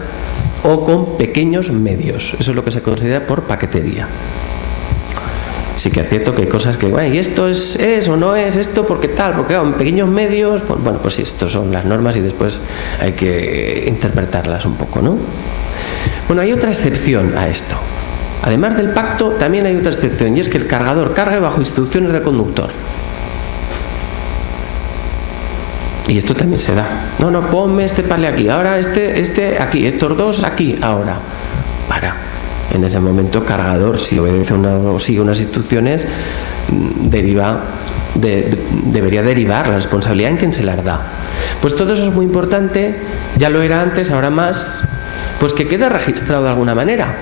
o con pequeños medios. Eso es lo que se considera por paquetería. Sí que es cierto que hay cosas que, bueno, ¿y esto es o no es esto? ¿Por qué tal? Porque claro, en pequeños medios, pues, bueno, pues sí, estos son las normas y después hay que interpretarlas un poco, ¿no? Bueno, hay otra excepción a esto. Además del pacto, también hay otra excepción, y es que el cargador cargue bajo instrucciones del conductor. Y esto también se da. No, ponme este palé aquí, ahora este aquí, estos dos aquí, ahora. Para. En ese momento, cargador, si obedece o sigue unas instrucciones, debería derivar la responsabilidad en quien se las da. Pues todo eso es muy importante, ya lo era antes, ahora más, pues que quede registrado de alguna manera.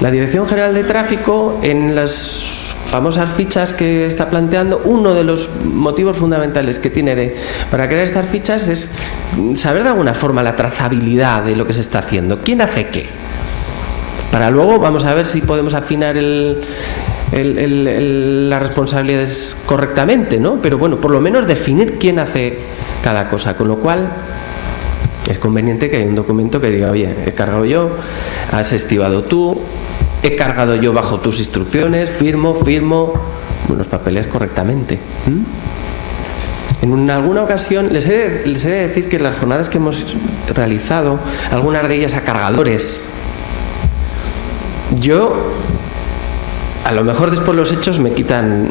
La Dirección General de Tráfico, en las famosas fichas que está planteando, uno de los motivos fundamentales que tiene para crear estas fichas es saber de alguna forma la trazabilidad de lo que se está haciendo. ¿Quién hace qué? Para luego vamos a ver si podemos afinar las responsabilidades correctamente, ¿no? Pero bueno, por lo menos definir quién hace cada cosa, con lo cual es conveniente que haya un documento que diga, oye, he cargado yo, has estibado tú, he cargado yo bajo tus instrucciones, firmo los papeles correctamente. En alguna ocasión les he de decir que las jornadas que hemos realizado, algunas de ellas a cargadores, yo, a lo mejor después los hechos me quitan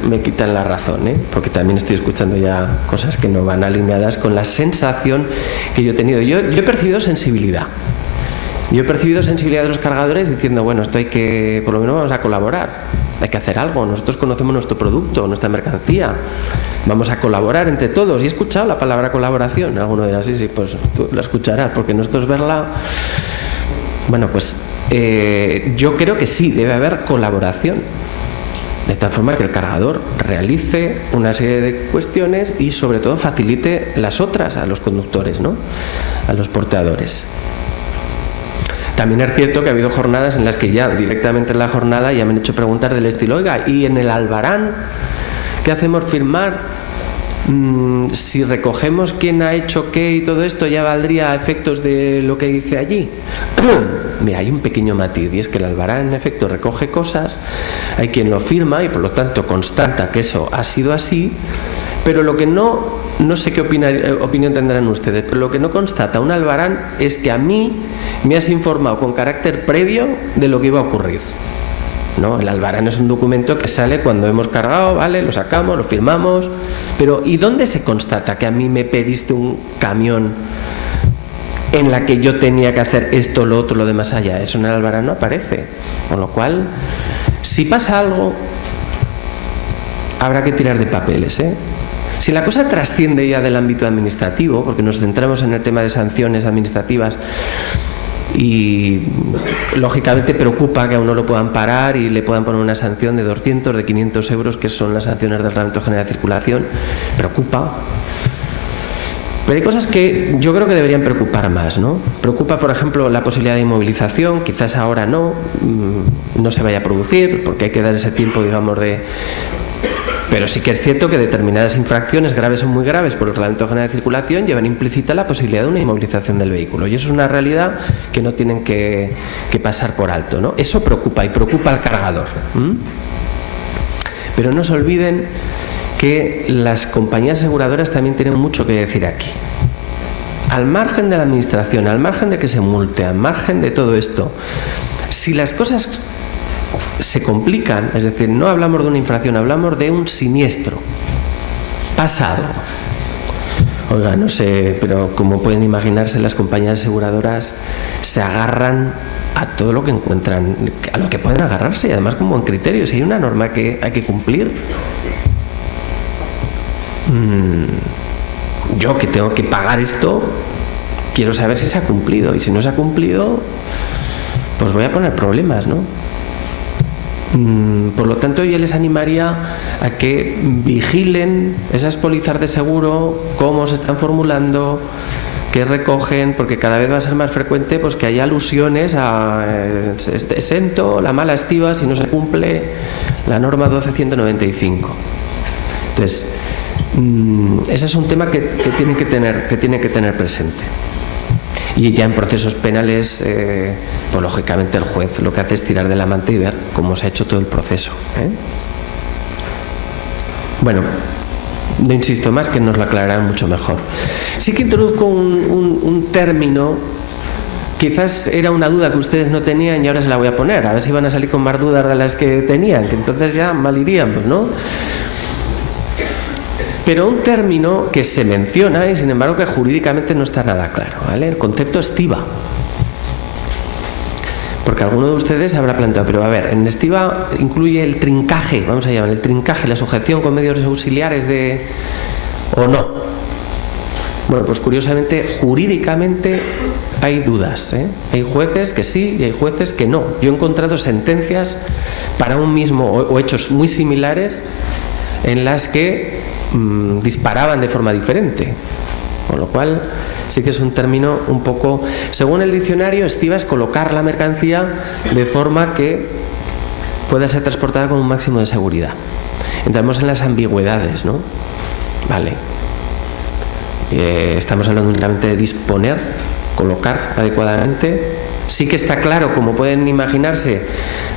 la razón, porque también estoy escuchando ya cosas que no van alineadas con la sensación que yo he tenido. Yo he percibido sensibilidad. Yo he percibido sensibilidad de los cargadores diciendo, bueno, esto hay que, por lo menos vamos a colaborar, hay que hacer algo, nosotros conocemos nuestro producto, nuestra mercancía, vamos a colaborar entre todos. Y he escuchado la palabra colaboración, alguno de las sí, pues tú la escucharás, porque nosotros verla, bueno, pues yo creo que sí, debe haber colaboración, de tal forma que el cargador realice una serie de cuestiones y sobre todo facilite las otras a los conductores, ¿no? A los porteadores. También es cierto que ha habido jornadas en las que ya directamente en la jornada ya me han hecho preguntar del estilo, oiga, y en el albarán, ¿qué hacemos firmar? Si recogemos quién ha hecho qué y todo esto, ¿ya valdría a efectos de lo que dice allí? Mira, hay un pequeño matiz, y es que el albarán en efecto recoge cosas, hay quien lo firma y por lo tanto constata que eso ha sido así, pero lo que no sé qué opinión tendrán ustedes, pero lo que no constata un albarán es que a mí me has informado con carácter previo de lo que iba a ocurrir. ¿No? El albarán es un documento que sale cuando hemos cargado, ¿vale? Lo sacamos, lo firmamos, pero ¿y dónde se constata que a mí me pediste un camión en la que yo tenía que hacer esto, lo otro, lo de más allá? Eso en el albarán no aparece, con lo cual, si pasa algo, habrá que tirar de papeles, Si la cosa trasciende ya del ámbito administrativo, porque nos centramos en el tema de sanciones administrativas, y lógicamente preocupa que a uno lo puedan parar y le puedan poner una sanción de 200, de 500 euros, que son las sanciones del Reglamento General de Circulación. Preocupa. Pero hay cosas que yo creo que deberían preocupar más, ¿no? Preocupa, por ejemplo, la posibilidad de inmovilización. Quizás ahora no se vaya a producir, porque hay que dar ese tiempo, digamos, Pero sí que es cierto que determinadas infracciones graves o muy graves por el Reglamento General de Circulación llevan implícita la posibilidad de una inmovilización del vehículo. Y eso es una realidad que no tienen que pasar por alto, ¿no? Eso preocupa, y preocupa al cargador. Pero no se olviden que las compañías aseguradoras también tienen mucho que decir aquí. Al margen de la administración, al margen de que se multe, al margen de todo esto, si las cosas se complican, es decir, no hablamos de una infracción, hablamos de un siniestro, pasa algo, oiga, no sé, pero como pueden imaginarse, las compañías aseguradoras se agarran a todo lo que encuentran, a lo que pueden agarrarse, y además con buen criterio. Si hay una norma que hay que cumplir, yo que tengo que pagar esto, quiero saber si se ha cumplido, y si no se ha cumplido, pues voy a poner problemas, ¿no? Por lo tanto, yo les animaría a que vigilen esas pólizas de seguro, cómo se están formulando, qué recogen, porque cada vez va a ser más frecuente pues que haya alusiones a exento, la mala estiva si no se cumple la norma 12.195. Entonces, ese es un tema que tienen que tener presente. Y ya en procesos penales, pues lógicamente el juez lo que hace es tirar de la manta y ver cómo se ha hecho todo el proceso. Bueno, no insisto más, que nos lo aclararán mucho mejor. Sí que introduzco un término, quizás era una duda que ustedes no tenían y ahora se la voy a poner, a ver si van a salir con más dudas de las que tenían, que entonces ya mal iríamos, ¿no? Pero un término que se menciona y sin embargo que jurídicamente no está nada claro, ¿vale? El concepto estiba. Porque alguno de ustedes habrá planteado, pero a ver, en estiba incluye el trincaje, vamos a llamar el trincaje, la sujeción con medios auxiliares o no. Bueno, pues curiosamente, jurídicamente hay dudas, ¿eh? Hay jueces que sí y hay jueces que no. Yo he encontrado sentencias para un mismo o hechos muy similares en las que disparaban de forma diferente, con lo cual sí que es un término un poco, según el diccionario, estiba es colocar la mercancía de forma que pueda ser transportada con un máximo de seguridad. Entramos en las ambigüedades, ¿no? Vale, estamos hablando únicamente de disponer, colocar adecuadamente. Sí que está claro, como pueden imaginarse,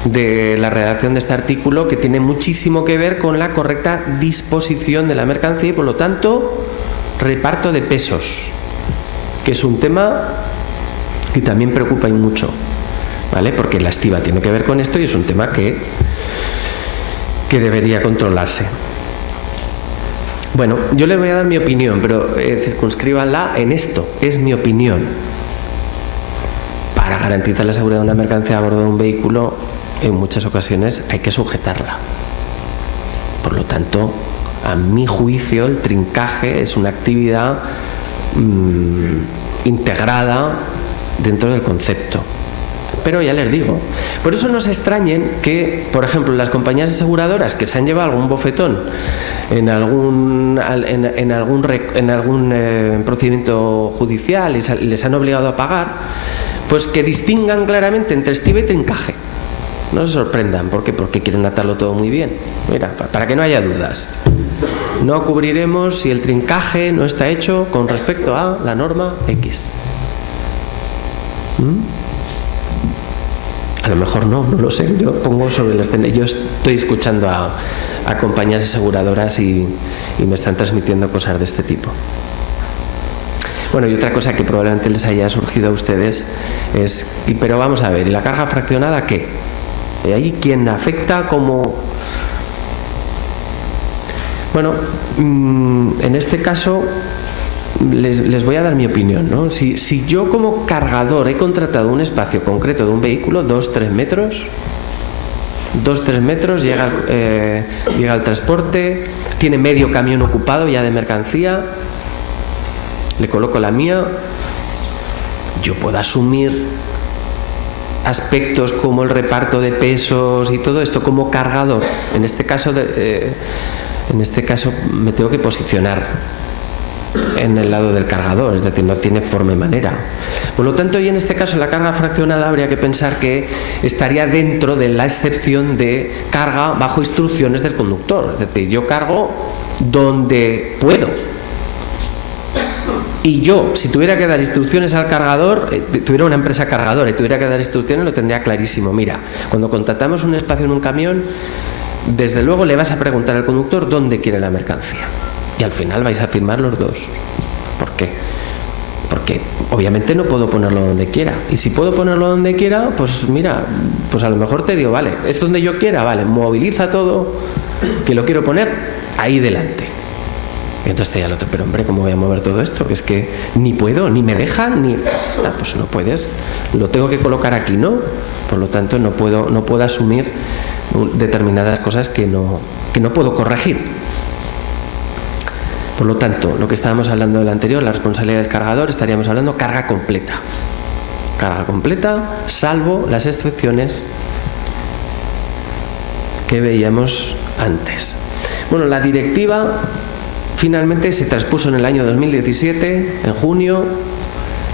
de la redacción de este artículo, que tiene muchísimo que ver con la correcta disposición de la mercancía y, por lo tanto, reparto de pesos, que es un tema que también preocupa y mucho, ¿vale? Porque la estiba tiene que ver con esto y es un tema que debería controlarse. Bueno, yo les voy a dar mi opinión, pero circunscríbanla en esto, es mi opinión. Para garantizar la seguridad de una mercancía a bordo de un vehículo, en muchas ocasiones hay que sujetarla. Por lo tanto, a mi juicio, el trincaje es una actividad integrada dentro del concepto. Pero ya les digo, por eso no se extrañen que, por ejemplo, las compañías aseguradoras que se han llevado algún bofetón en algún procedimiento judicial y les han obligado a pagar, pues que distingan claramente entre estiba y trincaje. No se sorprendan, ¿por qué? Porque quieren atarlo todo muy bien. Mira, para que no haya dudas, no cubriremos si el trincaje no está hecho con respecto a la norma X. A lo mejor no lo sé, yo pongo sobre el escenario. Yo estoy escuchando a compañías aseguradoras y me están transmitiendo cosas de este tipo. Bueno, y otra cosa que probablemente les haya surgido a ustedes es, pero vamos a ver, ¿y la carga fraccionada qué? ¿Ahí quién afecta? ¿Cómo? Bueno, en este caso les voy a dar mi opinión, ¿no? Si yo como cargador he contratado un espacio concreto de un vehículo, 2-3 metros, llega el transporte, tiene medio camión ocupado ya de mercancía, le coloco la mía, yo puedo asumir aspectos como el reparto de pesos y todo esto como cargador. En este caso me tengo que posicionar en el lado del cargador, es decir, no tiene forma y manera. Por lo tanto, y en este caso la carga fraccionada habría que pensar que estaría dentro de la excepción de carga bajo instrucciones del conductor, es decir, yo cargo donde puedo. Y yo, si tuviera que dar instrucciones al cargador, tuviera una empresa cargadora y tuviera que dar instrucciones, lo tendría clarísimo. Mira, cuando contratamos un espacio en un camión, desde luego le vas a preguntar al conductor dónde quiere la mercancía. Y al final vais a firmar los dos. ¿Por qué? Porque obviamente no puedo ponerlo donde quiera. Y si puedo ponerlo donde quiera, pues mira, pues a lo mejor te digo, vale, es donde yo quiera, vale, moviliza todo, que lo quiero poner ahí delante. Y entonces te diga el otro, pero hombre, ¿cómo voy a mover todo esto? Que es que ni puedo, ni me dejan, ni... pues no puedes, lo tengo que colocar aquí, ¿no? Por lo tanto, no puedo asumir determinadas cosas que no puedo corregir. Por lo tanto, lo que estábamos hablando del anterior, la responsabilidad del cargador, estaríamos hablando carga completa. Carga completa, salvo las excepciones que veíamos antes. Bueno, la directiva finalmente se transpuso en el año 2017, en junio,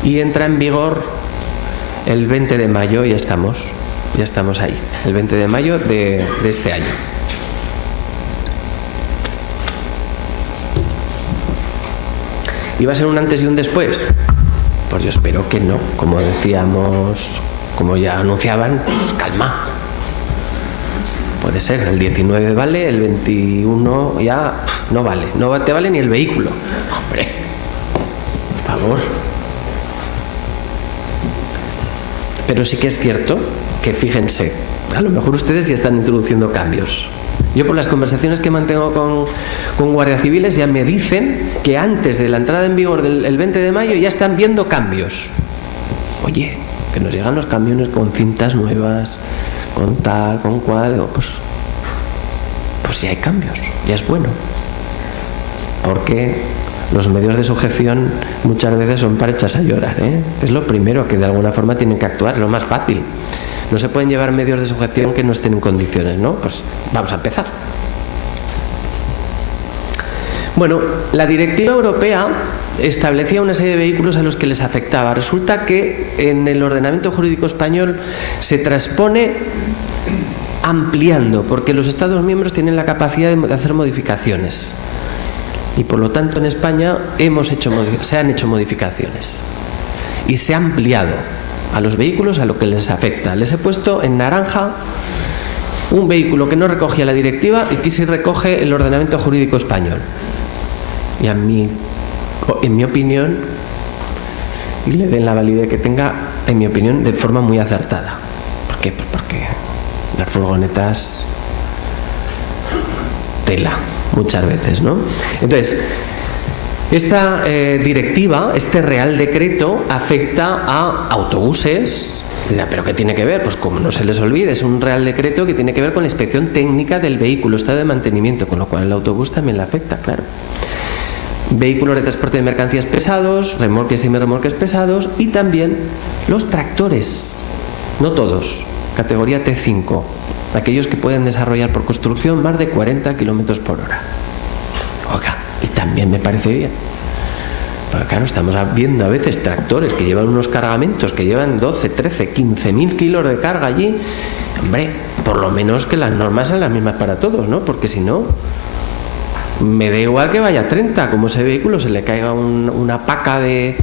y entra en vigor el 20 de mayo, ya estamos ahí, el 20 de mayo de este año. Y va a ser un antes y un después, Pues yo espero que no. Como decíamos, como ya anunciaban, pues calma. Puede ser, el 19 vale, el 21 ya no vale. No te vale ni el vehículo. Hombre, por favor. Pero sí que es cierto que, fíjense, a lo mejor ustedes ya están introduciendo cambios. Yo, por las conversaciones que mantengo con guardias civiles, ya me dicen que antes de la entrada en vigor del 20 de mayo ya están viendo cambios. Oye, que nos llegan los camiones con cintas nuevas, con tal, con cual, pues ya hay cambios, ya es bueno. Porque los medios de sujeción muchas veces son para echarse a llorar, ¿eh? Es lo primero que de alguna forma tienen que actuar, es lo más fácil. No se pueden llevar medios de sujeción que no estén en condiciones, ¿no? Pues vamos a empezar. Bueno, la directiva europea establecía una serie de vehículos a los que les afectaba. Resulta que en el ordenamiento jurídico español se transpone ampliando, porque los Estados miembros tienen la capacidad de hacer modificaciones. Y por lo tanto en España se han hecho modificaciones. Y se ha ampliado a los vehículos a lo que les afecta. Les he puesto en naranja un vehículo que no recogía la directiva y que sí recoge el ordenamiento jurídico español. Y en mi opinión, y le den la validez que tenga, en mi opinión, de forma muy acertada. ¿Por qué? Pues porque las furgonetas tela, muchas veces, ¿no? Entonces, esta directiva, este Real Decreto, afecta a autobuses. ¿Pero qué tiene que ver? Pues como no se les olvide, es un Real Decreto que tiene que ver con la inspección técnica del vehículo, estado de mantenimiento, con lo cual el autobús también le afecta, claro. Vehículos de transporte de mercancías pesados, remolques y remolques pesados, y también los tractores, no todos, categoría T5, aquellos que pueden desarrollar por construcción más de 40 kilómetros por hora. Oiga, y también me parece bien. Porque claro, estamos viendo a veces tractores que llevan unos cargamentos que llevan 12, 13, 15.000 kilos de carga allí. Hombre, por lo menos que las normas sean las mismas para todos, ¿no? Porque si no, me da igual que vaya 30, como ese vehículo se le caiga una paca de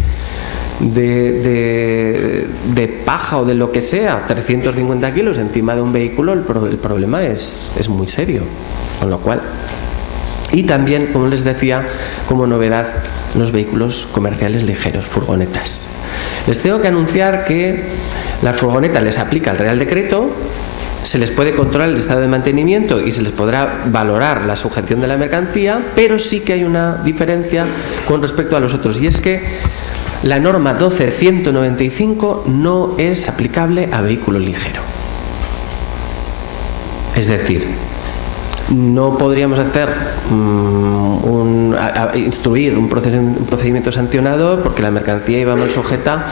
paja o de lo que sea, 350 kilos encima de un vehículo, el problema es muy serio. Con lo cual, y también, como les decía, como novedad, los vehículos comerciales ligeros, furgonetas. Les tengo que anunciar que las furgonetas les aplica el Real Decreto, se les puede controlar el estado de mantenimiento y se les podrá valorar la sujeción de la mercancía, pero sí que hay una diferencia con respecto a los otros, y es que la norma 12.195 no es aplicable a vehículo ligero. Es decir, no podríamos hacer instruir un procedimiento sancionador porque la mercancía iba mal sujeta,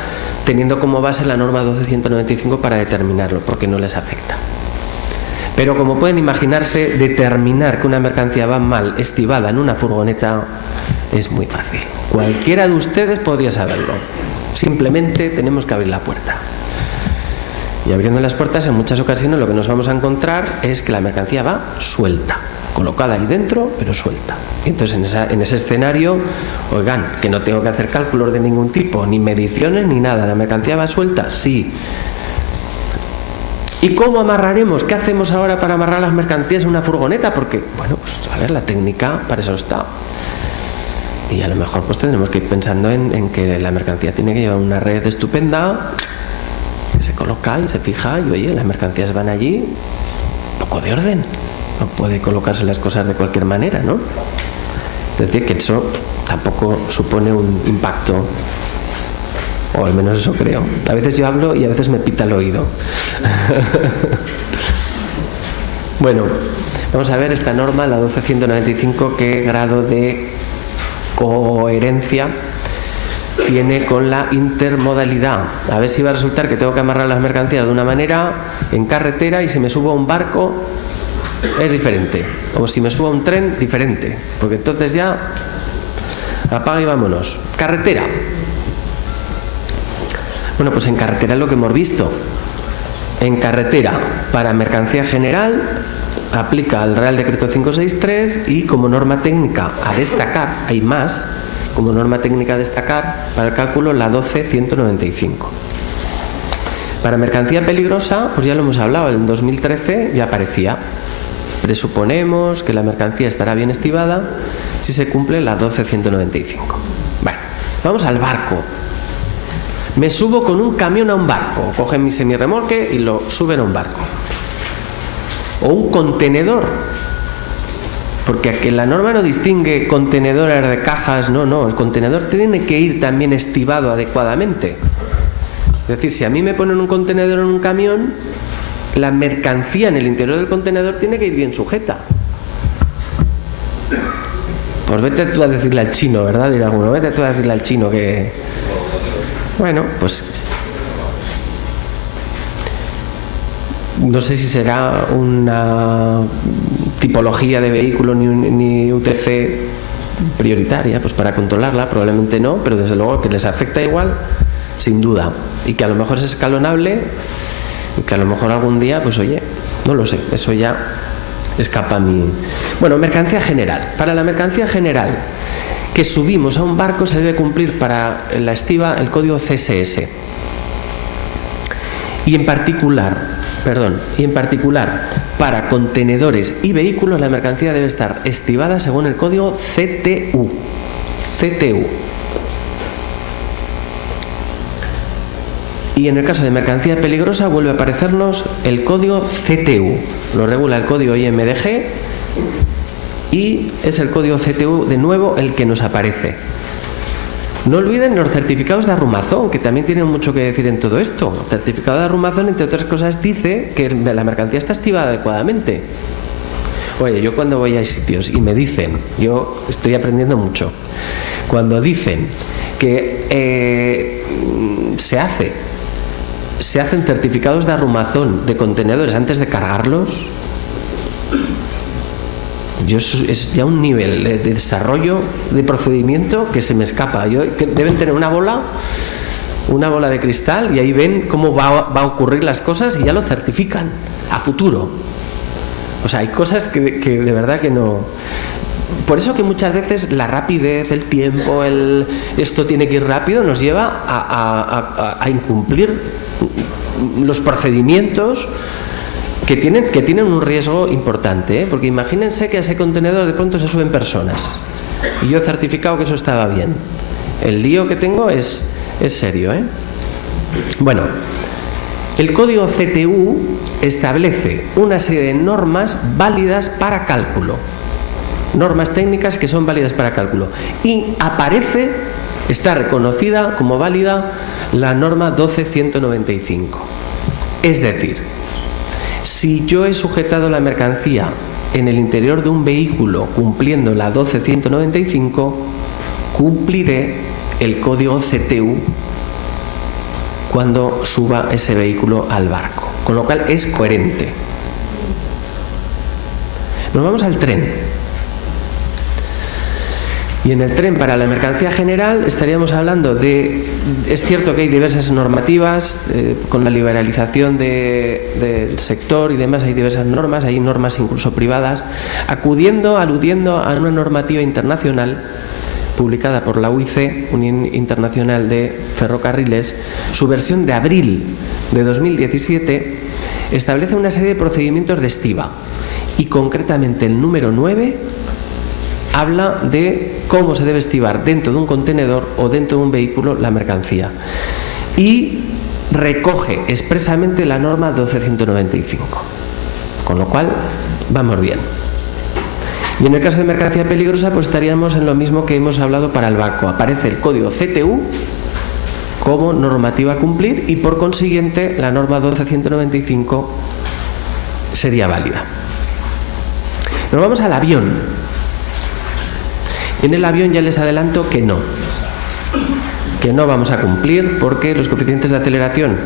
teniendo como base la norma 12.195 para determinarlo, porque no les afecta. Pero como pueden imaginarse, determinar que una mercancía va mal estibada en una furgoneta es muy fácil. Cualquiera de ustedes podría saberlo. Simplemente tenemos que abrir la puerta. Y abriendo las puertas, en muchas ocasiones lo que nos vamos a encontrar es que la mercancía va suelta, colocada ahí dentro, pero suelta. Y entonces en ese escenario, oigan, que no tengo que hacer cálculos de ningún tipo, ni mediciones, ni nada. ¿La mercancía va suelta? Sí. ¿Y cómo amarraremos? ¿Qué hacemos ahora para amarrar las mercancías en una furgoneta? Porque, bueno, pues a ver, la técnica para eso está. Y a lo mejor pues tendremos que ir pensando en que la mercancía tiene que llevar una red estupenda, que se coloca y se fija, y oye, las mercancías van allí, un poco de orden. No puede colocarse las cosas de cualquier manera, ¿no? Es decir, que eso tampoco supone un impacto, o al menos eso creo. A veces yo hablo y a veces me pita el oído. Bueno, vamos a ver esta norma, la 12.195, qué grado de coherencia tiene con la intermodalidad. A ver si va a resultar que tengo que amarrar las mercancías de una manera en carretera, y si me subo a un barco es diferente, o si me subo a un tren, diferente, porque entonces ya apaga y vámonos. Carretera. Bueno, pues en carretera es lo que hemos visto. En carretera, para mercancía general, aplica el Real Decreto 563, y como norma técnica a destacar, hay más, como norma técnica a destacar para el cálculo la 12195. Para mercancía peligrosa, pues ya lo hemos hablado, en 2013 ya aparecía. Presuponemos que la mercancía estará bien estibada si se cumple la 12195. Bueno, vamos al barco. Me subo con un camión a un barco, cogen mi semirremolque y lo suben a un barco. O un contenedor, porque aquí la norma no distingue contenedores de cajas, no, el contenedor tiene que ir también estibado adecuadamente. Es decir, si a mí me ponen un contenedor en un camión, la mercancía en el interior del contenedor tiene que ir bien sujeta. Pues vete tú a decirle al chino, ¿verdad? Dirá alguno, vete tú a decirle al chino que... Bueno, pues... No sé si será una tipología de vehículo ni UTC prioritaria, pues para controlarla, probablemente no, pero desde luego que les afecta igual, sin duda. Y que a lo mejor es escalonable, y que a lo mejor algún día, pues oye, no lo sé, eso ya escapa a mí. Bueno, mercancía general. Para la mercancía general que subimos a un barco se debe cumplir para la estiba el código CSS. Y en particular, para contenedores y vehículos la mercancía debe estar estibada según el código CTU. Y en el caso de mercancía peligrosa vuelve a aparecernos el código CTU. Lo regula el código IMDG y es el código CTU de nuevo el que nos aparece. No olviden los certificados de arrumazón, que también tienen mucho que decir en todo esto. El certificado de arrumazón, entre otras cosas, dice que la mercancía está estibada adecuadamente. Oye, yo cuando voy a sitios y me dicen, yo estoy aprendiendo mucho, cuando dicen que se hacen certificados de arrumazón de contenedores antes de cargarlos, es ya un nivel de desarrollo de procedimiento que se me escapa. Que deben tener una bola de cristal y ahí ven cómo va a ocurrir las cosas y ya lo certifican a futuro. O sea, hay cosas que de verdad que no. Por eso que muchas veces la rapidez, el tiempo, esto tiene que ir rápido, nos lleva a incumplir los procedimientos que tienen un riesgo importante, ¿eh? Porque imagínense que a ese contenedor de pronto se suben personas y yo he certificado que eso estaba bien. El lío que tengo es serio, ¿eh? Bueno, el código CTU establece una serie de normas válidas para cálculo, normas técnicas que son válidas para cálculo, y está reconocida como válida la norma 12195. Es decir, si yo he sujetado la mercancía en el interior de un vehículo cumpliendo la 12195, cumpliré el código CTU cuando suba ese vehículo al barco, con lo cual es coherente. Nos vamos al tren. Y en el tren, para la mercancía general, estaríamos hablando de... Es cierto que hay diversas normativas, con la liberalización del sector y demás, hay diversas normas, hay normas incluso privadas, aludiendo a una normativa internacional publicada por la UIC, Unión Internacional de Ferrocarriles. Su versión de abril de 2017 establece una serie de procedimientos de estiba y concretamente el número 9 habla de cómo se debe estibar dentro de un contenedor o dentro de un vehículo la mercancía y recoge expresamente la norma 12195, con lo cual vamos bien. Y en el caso de mercancía peligrosa, pues estaríamos en lo mismo que hemos hablado para el barco. Aparece el código CTU como normativa a cumplir y por consiguiente la norma 12195 sería válida. Nos vamos al avión. En el avión ya les adelanto que no vamos a cumplir, porque los coeficientes de aceleración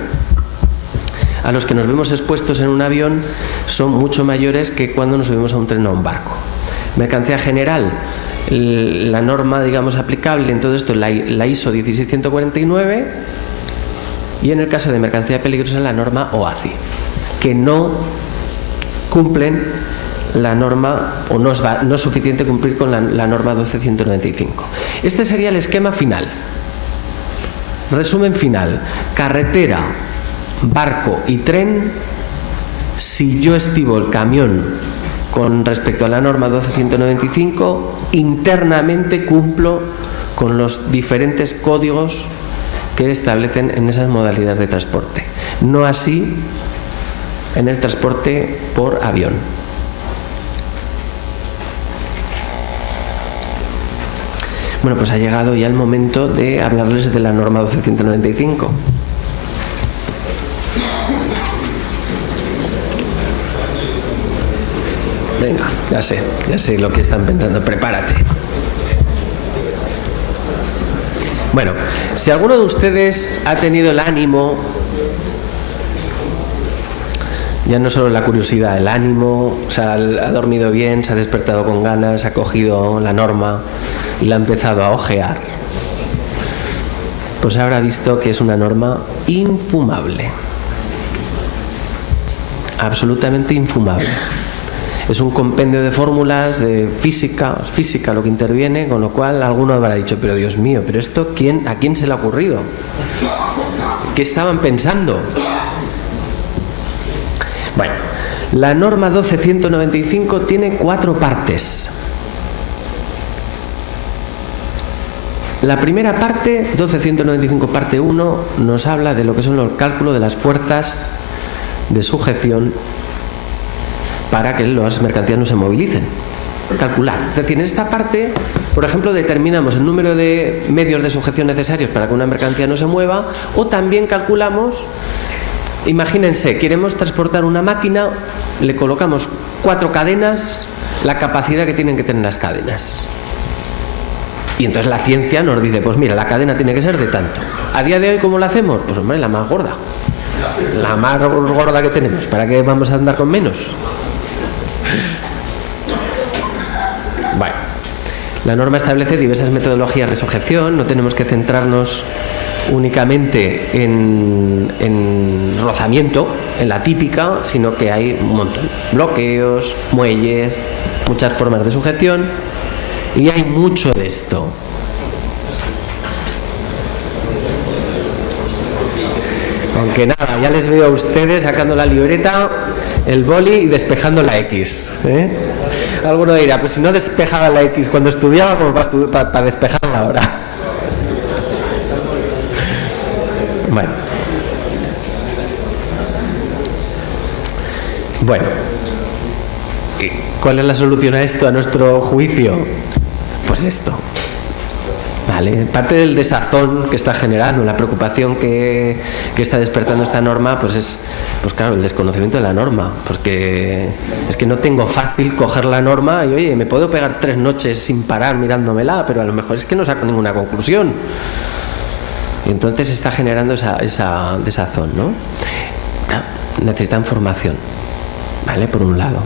a los que nos vemos expuestos en un avión son mucho mayores que cuando nos subimos a un tren o a un barco. Mercancía general, la norma, digamos, aplicable en todo esto, la ISO 16149, y en el caso de mercancía peligrosa la norma OACI, que no cumplen la norma, o no es suficiente cumplir con la norma 12195. Este sería el esquema final. Resumen final: carretera, barco y tren. Si yo estivo el camión con respecto a la norma 12195, internamente cumplo con los diferentes códigos que establecen en esas modalidades de transporte. No así en el transporte por avión. Bueno, pues ha llegado ya el momento de hablarles de la norma 12195. Venga, ya sé lo que están pensando, prepárate. Bueno, si alguno de ustedes ha tenido el ánimo, ya no solo la curiosidad, el ánimo, o sea, ha dormido bien, se ha despertado con ganas, ha cogido la norma y la ha empezado a ojear, pues habrá visto que es una norma infumable, absolutamente infumable. Es un compendio de fórmulas de física lo que interviene, con lo cual alguno habrá dicho, pero Dios mío, pero esto ¿a quién se le ha ocurrido? ¿Qué estaban pensando? Bueno, la norma 12195 tiene 4 partes. La primera parte, 12195 parte 1, nos habla de lo que son los cálculos de las fuerzas de sujeción para que las mercancías no se movilicen. Calcular. Es decir, en esta parte, por ejemplo, determinamos el número de medios de sujeción necesarios para que una mercancía no se mueva, o también calculamos, imagínense, queremos transportar una máquina, le colocamos 4 cadenas, la capacidad que tienen que tener las cadenas. Y entonces la ciencia nos dice, pues mira, la cadena tiene que ser de tanto. A día de hoy, ¿cómo lo hacemos? Pues hombre, la más gorda. La más gorda que tenemos. ¿Para qué vamos a andar con menos? Bueno, la norma establece diversas metodologías de sujeción. No tenemos que centrarnos únicamente en rozamiento, en la típica, sino que hay un montón. Bloqueos, muelles, muchas formas de sujeción, y hay mucho de esto. Aunque nada, ya les veo a ustedes sacando la libreta, el boli y despejando la X, ¿eh? Alguno dirá, pues si no despejaba la X cuando estudiaba, pues para despejarla ahora. Bueno, ¿cuál es la solución a esto, a nuestro juicio? Pues esto, ¿vale? Parte del desazón que está generando, la preocupación que está despertando esta norma, pues claro, el desconocimiento de la norma, porque es que no tengo fácil coger la norma y oye, me puedo pegar 3 noches sin parar mirándomela, pero a lo mejor es que no saco ninguna conclusión. Y entonces está generando esa desazón, ¿no? Necesitan formación, ¿vale? Por un lado.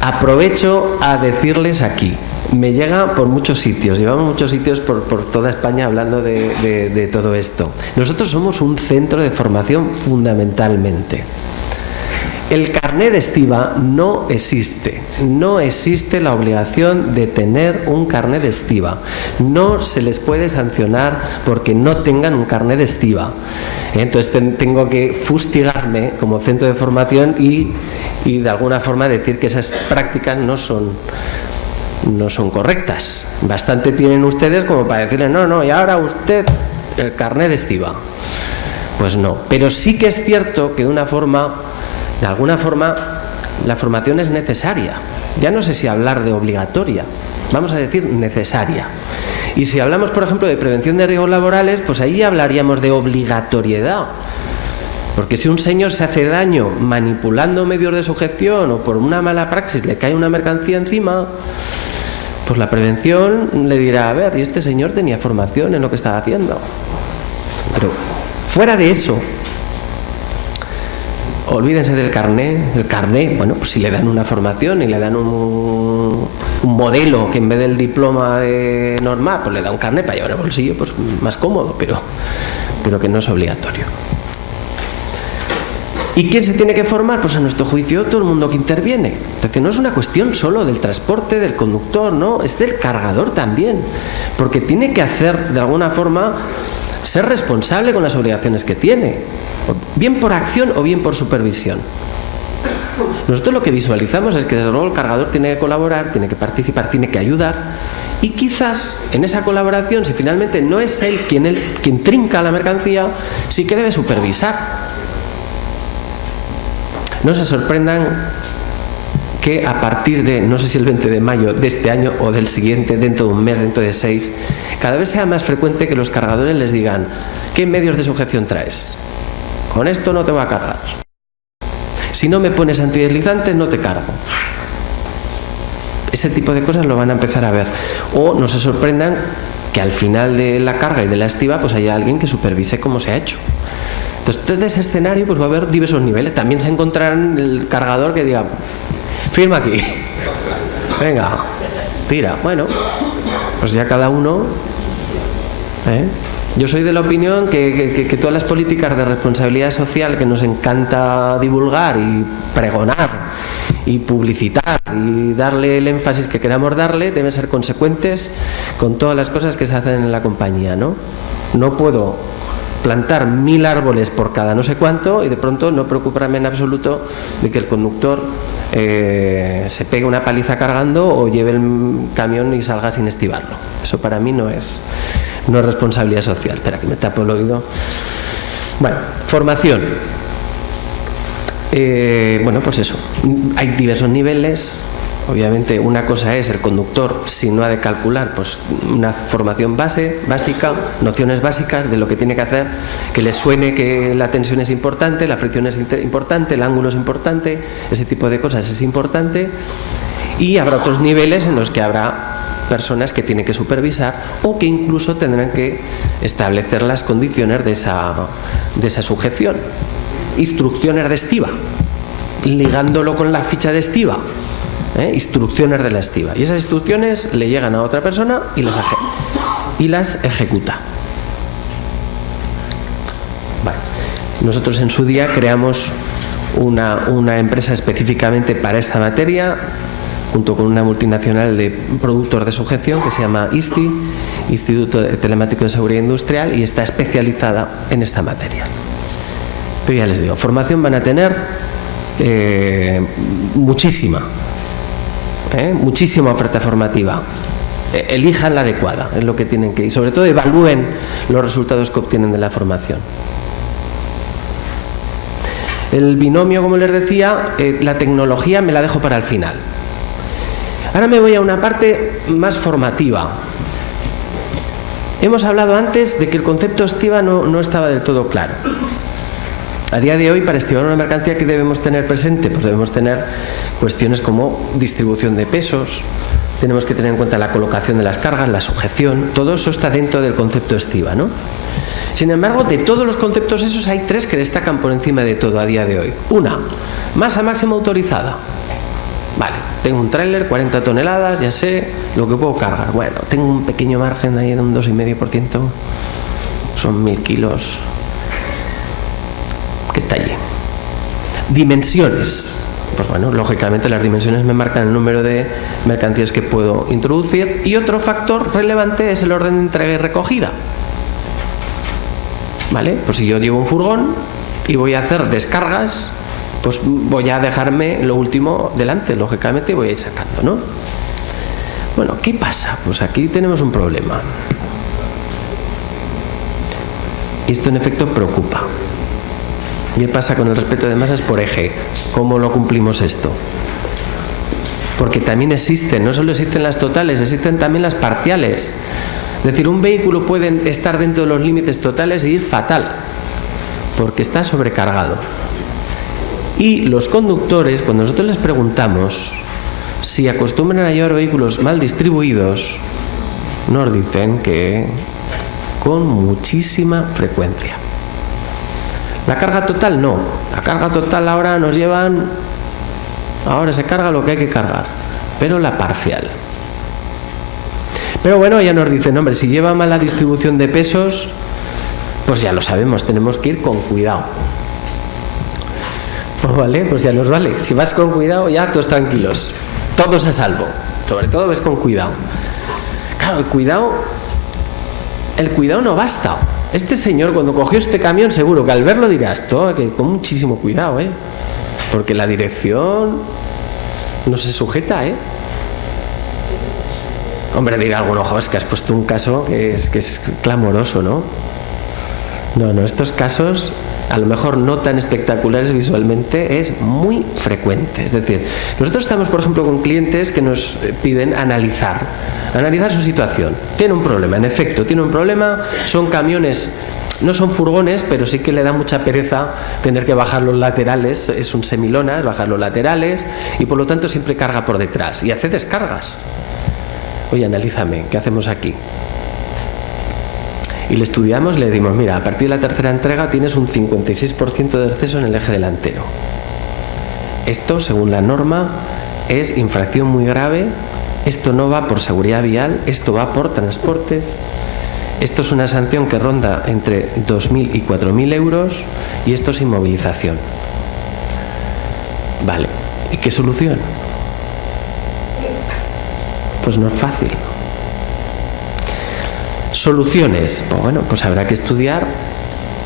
Aprovecho a decirles aquí, me llega por muchos sitios, llevamos muchos sitios por toda España hablando de todo esto. Nosotros somos un centro de formación fundamentalmente. El carné de estiba no existe la obligación de tener un carné de estiba. No se les puede sancionar porque no tengan un carné de estiba. Entonces tengo que fustigarme como centro de formación y de alguna forma decir que esas prácticas no son correctas. Bastante tienen ustedes como para decirle no, y ahora usted el carné de estiba. Pues no, pero sí que es cierto que de alguna forma la formación es necesaria. Ya no sé si hablar de obligatoria, vamos a decir necesaria. Y si hablamos, por ejemplo, de prevención de riesgos laborales, pues ahí hablaríamos de obligatoriedad. Porque si un señor se hace daño manipulando medios de sujeción o por una mala praxis le cae una mercancía encima, pues la prevención le dirá, a ver, y este señor tenía formación en lo que estaba haciendo. Pero fuera de eso, olvídense del carné. El carné, bueno, pues si le dan una formación y le dan un modelo que en vez del diploma normal, pues le da un carné para llevar el bolsillo, pues más cómodo, pero que no es obligatorio. ¿Y quién se tiene que formar? Pues a nuestro juicio todo el mundo que interviene. Es decir, no es una cuestión solo del transporte, del conductor, no, es del cargador también, porque tiene que hacer de alguna forma ser responsable con las obligaciones que tiene, bien por acción o bien por supervisión. Nosotros lo que visualizamos es que desde luego el cargador tiene que colaborar, tiene que participar, tiene que ayudar, y quizás en esa colaboración, si finalmente no es él quien trinca la mercancía, sí que debe supervisar. No se sorprendan que a partir de, no sé si el 20 de mayo de este año o del siguiente, dentro de un mes, dentro de 6, cada vez sea más frecuente que los cargadores les digan: ¿qué medios de sujeción traes? Con esto no te voy a cargar. Si no me pones antideslizantes, no te cargo. Ese tipo de cosas lo van a empezar a ver. O no se sorprendan que al final de la carga y de la estiba pues haya alguien que supervise cómo se ha hecho. Entonces, desde ese escenario pues va a haber diversos niveles. También se encontrarán el cargador que diga: firma aquí, venga, tira. Bueno, pues ya cada uno, Yo soy de la opinión que todas las políticas de responsabilidad social que nos encanta divulgar y pregonar y publicitar y darle el énfasis que queramos darle deben ser consecuentes con todas las cosas que se hacen en la compañía, ¿no? No puedo plantar 1000 árboles por cada no sé cuánto y de pronto no preocuparme en absoluto de que el conductor se pegue una paliza cargando o lleve el camión y salga sin estibarlo. Eso para mí no es responsabilidad social. Espera que me tapo el oído. Bueno, formación. Bueno, pues eso. Hay diversos niveles. Obviamente una cosa es el conductor, si no ha de calcular, pues una formación básica, nociones básicas de lo que tiene que hacer, que le suene que la tensión es importante, la fricción es importante, el ángulo es importante, ese tipo de cosas es importante. Y habrá otros niveles en los que habrá personas que tienen que supervisar o que incluso tendrán que establecer las condiciones de esa sujeción. Instrucciones de estiba, ligándolo con la ficha de estiba. Instrucciones de la estiba, y esas instrucciones le llegan a otra persona y las ejecuta. Vale. Nosotros en su día creamos una empresa específicamente para esta materia, junto con una multinacional de productos de sujeción que se llama ISTI, Instituto Telemático de Seguridad Industrial, y está especializada en esta materia. Pero ya les digo, formación van a tener muchísima oferta formativa. Elijan la adecuada, es lo que tienen que, y sobre todo evalúen los resultados que obtienen de la formación. El binomio, como les decía, la tecnología me la dejo para el final. Ahora me voy a una parte más formativa. Hemos hablado antes de que el concepto estiba no estaba del todo claro. A día de hoy, para estibar una mercancía, ¿qué debemos tener presente? Pues debemos tener cuestiones como distribución de pesos, tenemos que tener en cuenta la colocación de las cargas, la sujeción, todo eso está dentro del concepto estiba, ¿no? Sin embargo, de todos los conceptos esos hay 3 que destacan por encima de todo a día de hoy. Una, masa máxima autorizada. Vale, tengo un tráiler, 40 toneladas, ya sé lo que puedo cargar. Bueno, tengo un pequeño margen ahí de un 2,5%, son 1000 kilos. ¿Qué está allí? Dimensiones. Pues bueno, lógicamente las dimensiones me marcan el número de mercancías que puedo introducir, y otro factor relevante es el orden de entrega y recogida. ¿Vale? Pues si yo llevo un furgón y voy a hacer descargas, pues voy a dejarme lo último delante, lógicamente voy a ir sacando, ¿no? Bueno, ¿qué pasa? Pues aquí tenemos un problema. Esto en efecto preocupa. ¿Qué pasa con el respeto de masas por eje? ¿Cómo lo cumplimos esto? Porque también existen, no solo existen las totales, existen también las parciales. Es decir, un vehículo puede estar dentro de los límites totales e ir fatal, porque está sobrecargado. Y los conductores, cuando nosotros les preguntamos si acostumbran a llevar vehículos mal distribuidos, nos dicen que con muchísima frecuencia. La carga total no. La carga total ahora se carga lo que hay que cargar, pero la parcial. Pero bueno, ya nos dicen, hombre, si lleva mala distribución de pesos, pues ya lo sabemos, tenemos que ir con cuidado. ¿Vale? Pues ya nos vale. Si vas con cuidado, ya todos tranquilos. Todos a salvo. Sobre todo ves con cuidado. Claro, el cuidado no basta. Este señor, cuando cogió este camión, seguro que al verlo dirá esto, que con muchísimo cuidado, porque la dirección no se sujeta, Hombre, dirá alguno, ojo, es que has puesto un caso que es clamoroso, ¿no? No, estos casos, a lo mejor no tan espectaculares visualmente, es muy frecuente. Es decir, nosotros estamos, por ejemplo, con clientes que nos piden analizar su situación. Tiene un problema, en efecto, tiene un problema, son camiones, no son furgones, pero sí que le da mucha pereza tener que bajar los laterales, es un semilona, bajar los laterales, y por lo tanto siempre carga por detrás, y hace descargas. Oye, analízame, ¿qué hacemos aquí? Y le estudiamos, le decimos, mira, a partir de la tercera entrega tienes un 56% de exceso en el eje delantero. Esto, según la norma, es infracción muy grave. Esto no va por seguridad vial, esto va por transportes. Esto es una sanción que ronda entre 2.000 y 4.000 euros y esto es inmovilización. Vale, ¿y qué solución? Pues no es fácil. Soluciones. Pues bueno, pues habrá que estudiar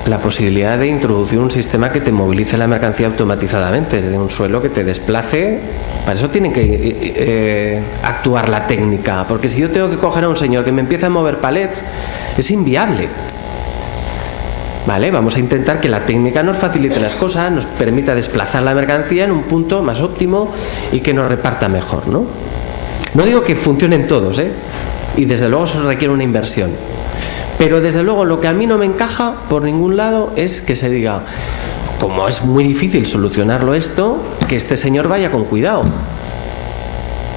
la posibilidad de introducir un sistema que te movilice la mercancía automatizadamente, desde un suelo que te desplace. Para eso tiene que actuar la técnica, porque si yo tengo que coger a un señor que me empieza a mover palets, es inviable. Vale, vamos a intentar que la técnica nos facilite las cosas, nos permita desplazar la mercancía en un punto más óptimo y que nos reparta mejor, ¿no? No digo que funcionen todos, y desde luego eso requiere una inversión. Pero desde luego lo que a mí no me encaja por ningún lado es que se diga, como es muy difícil solucionarlo esto, que este señor vaya con cuidado.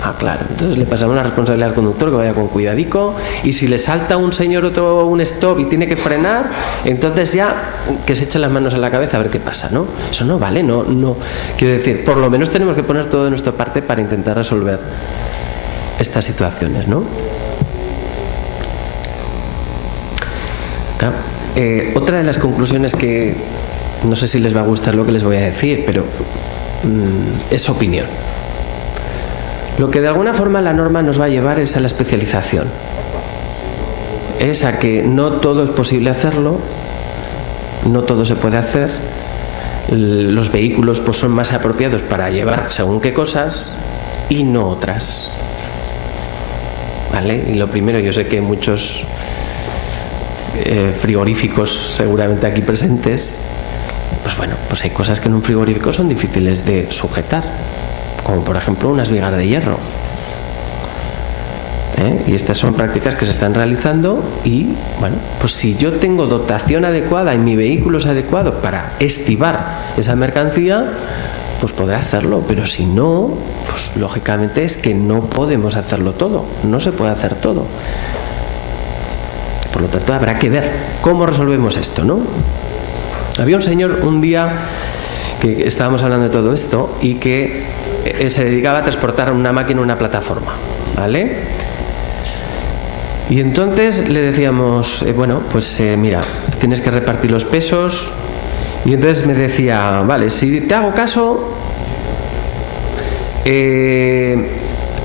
Ah, claro, entonces le pasamos la responsabilidad al conductor que vaya con cuidadico, y si le salta un señor otro un stop y tiene que frenar, entonces ya que se eche las manos a la cabeza a ver qué pasa, ¿no? Eso no vale, no quiero decir, por lo menos tenemos que poner todo de nuestra parte para intentar resolver estas situaciones, ¿no? Claro. Otra de las conclusiones que no sé si les va a gustar lo que les voy a decir, pero es opinión. Lo que de alguna forma la norma nos va a llevar es a la especialización. Es a que no todo es posible hacerlo, no todo se puede hacer. Los vehículos pues son más apropiados para llevar según qué cosas y no otras. ¿Vale? Y lo primero, yo sé que muchos frigoríficos seguramente aquí presentes, pues bueno, pues hay cosas que en un frigorífico son difíciles de sujetar, como por ejemplo unas vigas de hierro. Y estas son prácticas que se están realizando y bueno, pues si yo tengo dotación adecuada y mi vehículo es adecuado para estivar esa mercancía, pues podré hacerlo, pero si no, pues lógicamente es que no podemos hacerlo todo, no se puede hacer todo. Por lo tanto, habrá que ver cómo resolvemos esto, ¿no? Había un señor un día que estábamos hablando de todo esto y que se dedicaba a transportar una máquina en una plataforma, ¿vale? Y entonces le decíamos, bueno, pues mira, tienes que repartir los pesos. Y entonces me decía, vale, si te hago caso,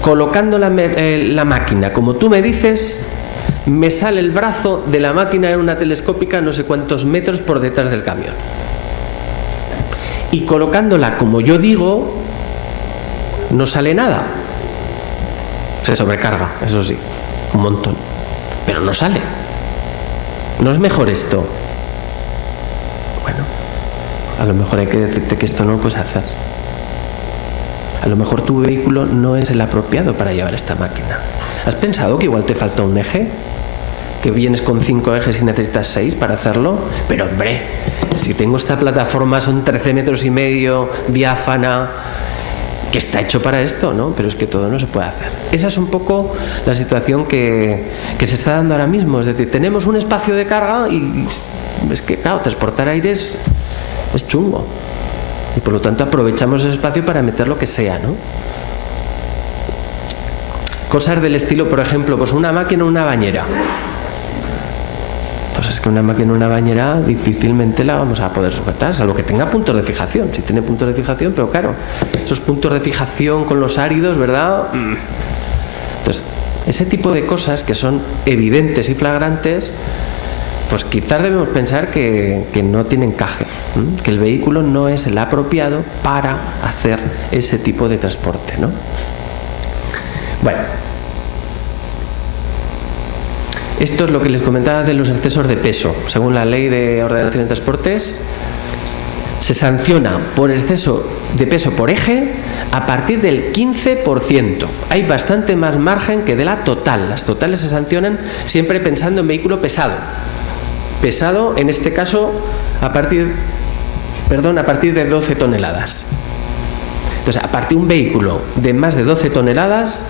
colocando la máquina como tú me dices, me sale el brazo de la máquina en una telescópica no sé cuántos metros por detrás del camión. Y colocándola como yo digo, no sale nada. Se sobrecarga, eso sí, un montón. Pero no sale. ¿No es mejor esto? Bueno, a lo mejor hay que decirte que esto no lo puedes hacer. A lo mejor tu vehículo no es el apropiado para llevar esta máquina. ¿Has pensado que igual te falta un eje? ¿Que vienes con 5 ejes y necesitas 6 para hacerlo? Pero hombre, si tengo esta plataforma, son 13 metros y medio, diáfana, que está hecho para esto, ¿no? Pero es que todo no se puede hacer. Esa es un poco la situación que se está dando ahora mismo. Es decir, tenemos un espacio de carga y es que, claro, transportar aire es chungo. Y por lo tanto aprovechamos ese espacio para meter lo que sea, ¿no? Cosas del estilo, por ejemplo, pues una máquina o una bañera. Pues es que una máquina en una bañera difícilmente la vamos a poder sujetar, salvo que tenga puntos de fijación. Si tiene puntos de fijación, pero claro, esos puntos de fijación con los áridos, ¿verdad? Entonces, ese tipo de cosas que son evidentes y flagrantes, pues quizás debemos pensar que no tiene encaje, que el vehículo no es el apropiado para hacer ese tipo de transporte, ¿no? Bueno, esto es lo que les comentaba de los excesos de peso. Según la Ley de Ordenación de Transportes, se sanciona por exceso de peso por eje a partir del 15%. Hay bastante más margen que de la total. Las totales se sancionan siempre pensando en vehículo pesado. Pesado, en este caso, a partir de 12 toneladas. Entonces, a partir de un vehículo de más de 12 toneladas,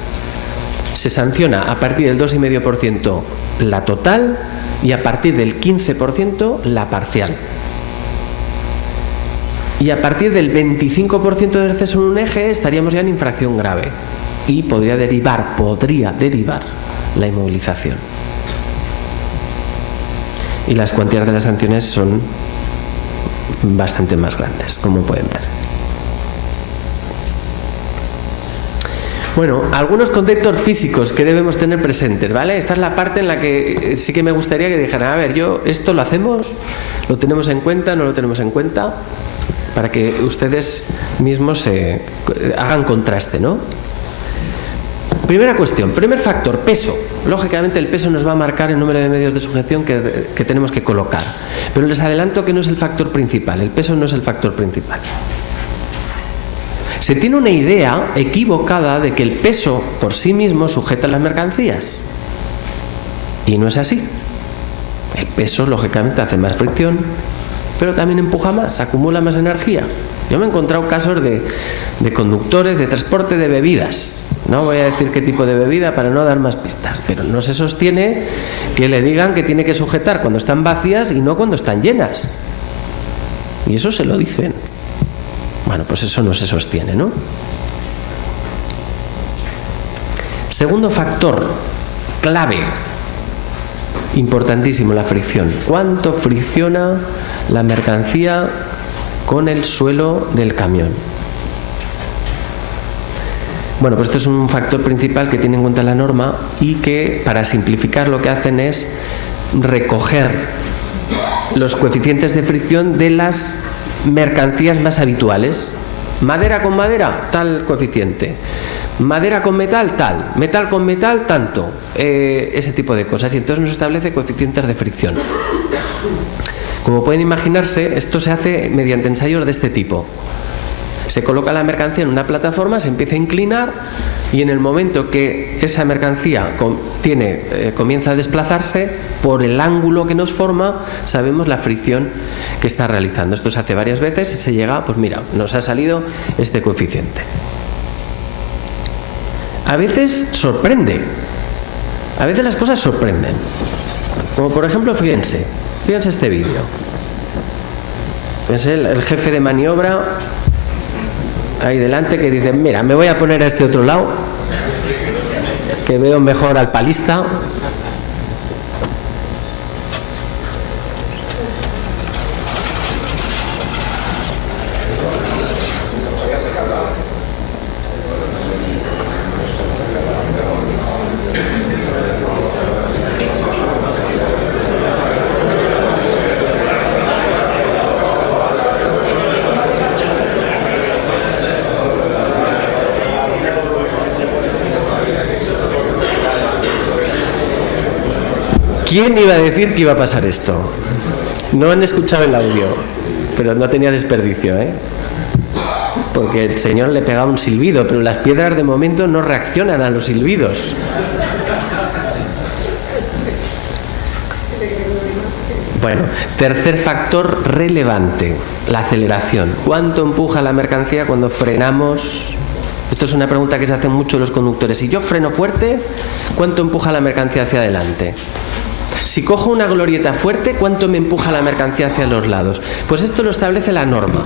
se sanciona a partir del 2,5% la total y a partir del 15% la parcial. Y a partir del 25% de exceso en un eje estaríamos ya en infracción grave y podría derivar la inmovilización. Y las cuantías de las sanciones son bastante más grandes, como pueden ver. Bueno, algunos conceptos físicos que debemos tener presentes, ¿vale? Esta es la parte en la que sí que me gustaría que dijeran, a ver, esto lo hacemos, lo tenemos en cuenta, no lo tenemos en cuenta, para que ustedes mismos hagan contraste, ¿no? Primera cuestión, primer factor, peso. Lógicamente el peso nos va a marcar el número de medios de sujeción que tenemos que colocar, pero les adelanto que no es el factor principal, el peso no es el factor principal. Se tiene una idea equivocada de que el peso por sí mismo sujeta las mercancías. Y no es así. El peso, lógicamente, hace más fricción, pero también empuja más, acumula más energía. Yo me he encontrado casos de conductores de transporte de bebidas. No voy a decir qué tipo de bebida para no dar más pistas, pero no se sostiene que le digan que tiene que sujetar cuando están vacías y no cuando están llenas. Y eso se lo dicen. Bueno, pues eso no se sostiene, ¿no? Segundo factor, clave, importantísimo, la fricción. ¿Cuánto fricciona la mercancía con el suelo del camión? Bueno, pues esto es un factor principal que tiene en cuenta la norma y que, para simplificar, lo que hacen es recoger los coeficientes de fricción de las mercancías más habituales. Madera con madera, tal coeficiente. Madera con metal, tal. Metal con metal, tanto. Ese tipo de cosas. Y entonces nos establece coeficientes de fricción. Como pueden imaginarse, esto se hace mediante ensayos de este tipo. Se coloca la mercancía en una plataforma, se empieza a inclinar y en el momento que esa mercancía comienza a desplazarse, por el ángulo que nos forma, sabemos la fricción que está realizando. Esto se hace varias veces y se llega, pues mira, nos ha salido este coeficiente. A veces sorprende, a veces las cosas sorprenden. Como por ejemplo, fíjense este vídeo. Fíjense el jefe de maniobra ahí delante que dice, mira, me voy a poner a este otro lado, que veo mejor al palista. ¿Quién iba a decir que iba a pasar esto? No han escuchado el audio, pero no tenía desperdicio, ¿eh? Porque el señor le pegaba un silbido, pero las piedras de momento no reaccionan a los silbidos. Bueno, tercer factor relevante, la aceleración. ¿Cuánto empuja la mercancía cuando frenamos? Esto es una pregunta que se hacen mucho los conductores. Si yo freno fuerte, ¿cuánto empuja la mercancía hacia adelante? Si cojo una glorieta fuerte, ¿cuánto me empuja la mercancía hacia los lados? Pues esto lo establece la norma.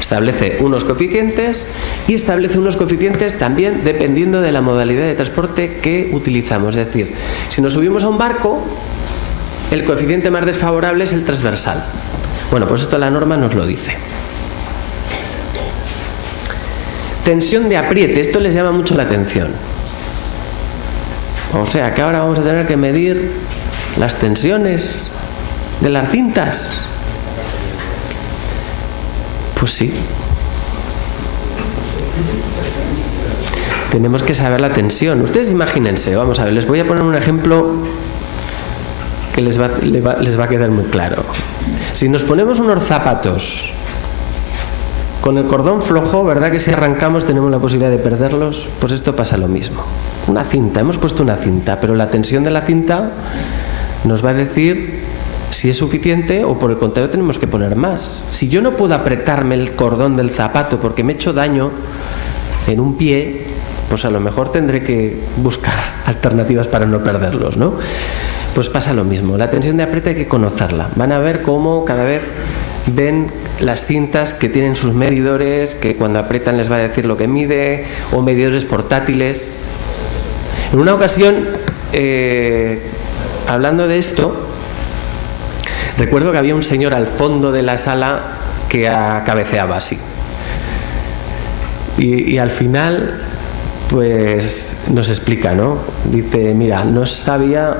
Establece unos coeficientes y establece unos coeficientes también dependiendo de la modalidad de transporte que utilizamos. Es decir, si nos subimos a un barco, el coeficiente más desfavorable es el transversal. Bueno, pues esto la norma nos lo dice. Tensión de apriete, esto les llama mucho la atención. O sea que ahora vamos a tener que medir las tensiones de las cintas. Pues sí. Tenemos que saber la tensión. Ustedes imagínense, vamos a ver, les voy a poner un ejemplo que les va a quedar muy claro. Si nos ponemos unos zapatos con el cordón flojo, ¿verdad que si arrancamos tenemos la posibilidad de perderlos? Pues esto pasa lo mismo. Una cinta, hemos puesto una cinta, pero la tensión de la cinta nos va a decir si es suficiente o por el contrario tenemos que poner más. Si yo no puedo apretarme el cordón del zapato porque me he hecho daño en un pie, pues a lo mejor tendré que buscar alternativas para no perderlos, ¿no? Pues pasa lo mismo. La tensión de apriete hay que conocerla. Van a ver cómo cada vez ven las cintas que tienen sus medidores, que cuando aprietan les va a decir lo que mide, o medidores portátiles. En una ocasión, hablando de esto, recuerdo que había un señor al fondo de la sala que cabeceaba así. Y al final, pues nos explica, ¿no? Dice, mira, no sabía,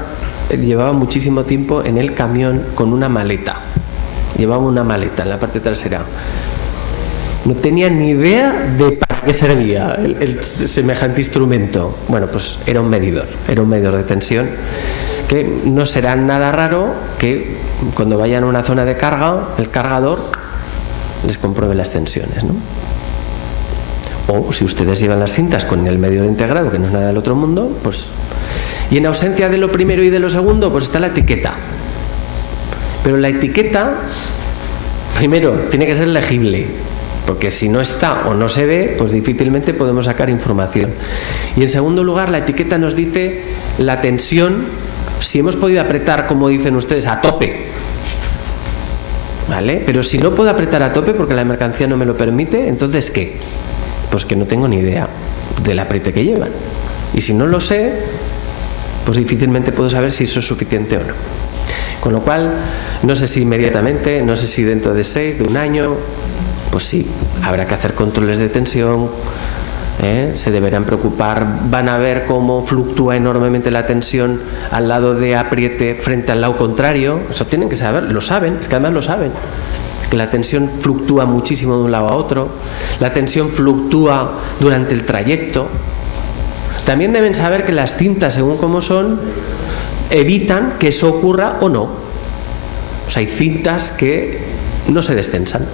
llevaba muchísimo tiempo en el camión con una maleta. Llevaba una maleta en la parte trasera. No tenía ni idea de para qué servía el semejante instrumento. Bueno, pues era un medidor de tensión, que no será nada raro que cuando vayan a una zona de carga, el cargador les compruebe las tensiones, ¿no? O si ustedes llevan las cintas con el medidor integrado, que no es nada del otro mundo, pues... Y en ausencia de lo primero y de lo segundo, pues está la etiqueta. Pero la etiqueta, primero, tiene que ser legible, porque si no está o no se ve, pues difícilmente podemos sacar información. Y en segundo lugar, la etiqueta nos dice la tensión, si hemos podido apretar, como dicen ustedes, a tope, ¿vale? Pero si no puedo apretar a tope porque la mercancía no me lo permite, entonces ¿qué? Pues que no tengo ni idea del apriete que llevan. Y si no lo sé, pues difícilmente puedo saber si eso es suficiente o no. Con lo cual, no sé si inmediatamente, no sé si dentro de 6, de un año, pues sí, habrá que hacer controles de tensión, se deberán preocupar, van a ver cómo fluctúa enormemente la tensión al lado de apriete frente al lado contrario. Eso tienen que saber, lo saben, es que además lo saben, que la tensión fluctúa muchísimo de un lado a otro, la tensión fluctúa durante el trayecto. También deben saber que las cintas, según cómo son, evitan que eso ocurra o no. O sea, hay cintas que no se descensan.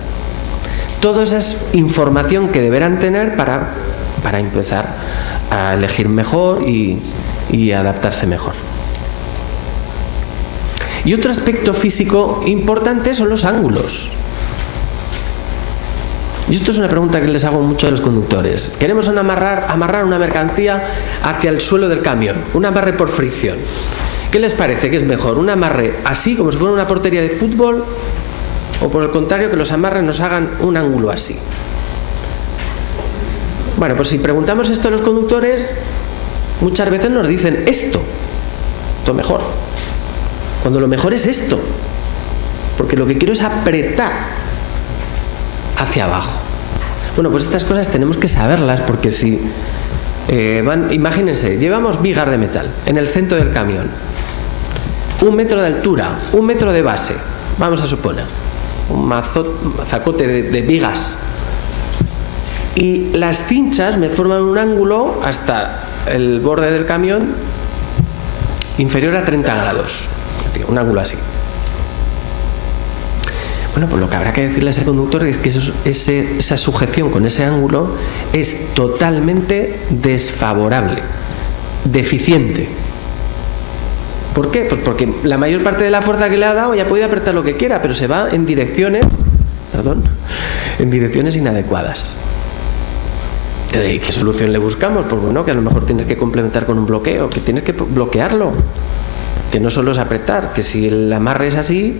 Toda esa es información que deberán tener para empezar a elegir mejor y adaptarse mejor. Y otro aspecto físico importante son los ángulos. Y esto es una pregunta que les hago mucho a los conductores. Queremos amarrar una mercancía hacia el suelo del camión, un amarre por fricción. ¿Qué les parece que es mejor? ¿Un amarre así, como si fuera una portería de fútbol? ¿O por el contrario, que los amarres nos hagan un ángulo así? Bueno, pues si preguntamos esto a los conductores, muchas veces nos dicen esto mejor. Cuando lo mejor es esto. Porque lo que quiero es apretar hacia abajo. Bueno, pues estas cosas tenemos que saberlas, porque si imagínense, llevamos vigas de metal en el centro del camión, 1 metro de altura, 1 metro de base, vamos a suponer, un zacote de vigas, y las cinchas me forman un ángulo hasta el borde del camión inferior a 30 grados, un ángulo así. Bueno, pues lo que habrá que decirle a ese conductor es que esa sujeción con ese ángulo es totalmente desfavorable, deficiente. ¿Por qué? Pues porque la mayor parte de la fuerza que le ha dado ya puede apretar lo que quiera, pero se va en direcciones inadecuadas. ¿Y qué solución le buscamos? Pues bueno, que a lo mejor tienes que complementar con un bloqueo, que tienes que bloquearlo, que no solo es apretar, que si el amarre es así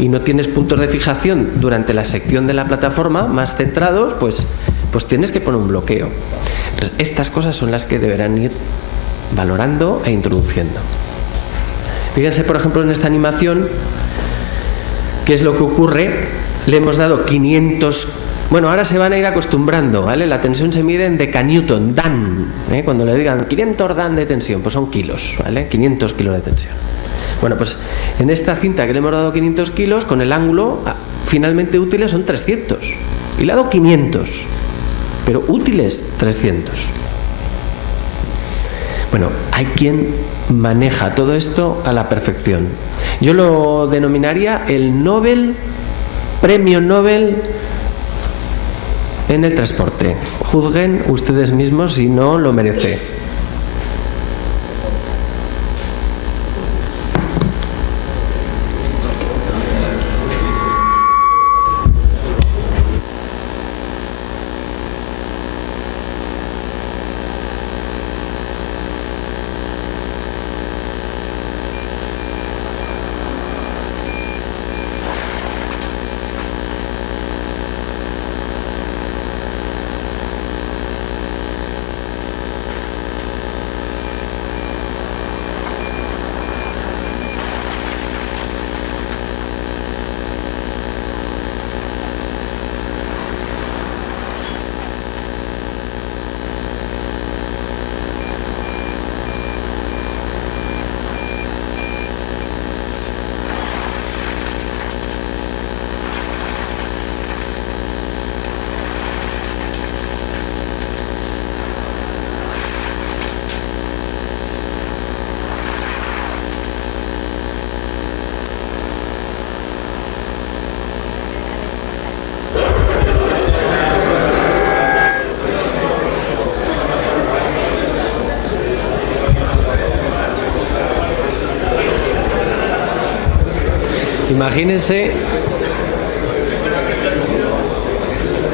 y no tienes puntos de fijación durante la sección de la plataforma más centrados, pues tienes que poner un bloqueo. Entonces, estas cosas son las que deberán ir valorando e introduciendo. Fíjense, por ejemplo, en esta animación, ¿qué es lo que ocurre? Le hemos dado 500... Bueno, ahora se van a ir acostumbrando, ¿vale? La tensión se mide en decanewton, Dan. Cuando le digan 500 Dan de tensión, pues son kilos, ¿vale? 500 kilos de tensión. Bueno, pues en esta cinta que le hemos dado 500 kilos, con el ángulo finalmente útiles son 300. Y le ha dado 500, pero útiles 300. Bueno, hay quien maneja todo esto a la perfección. Yo lo denominaría el Nobel, premio Nobel en el transporte. Juzguen ustedes mismos si no lo merece.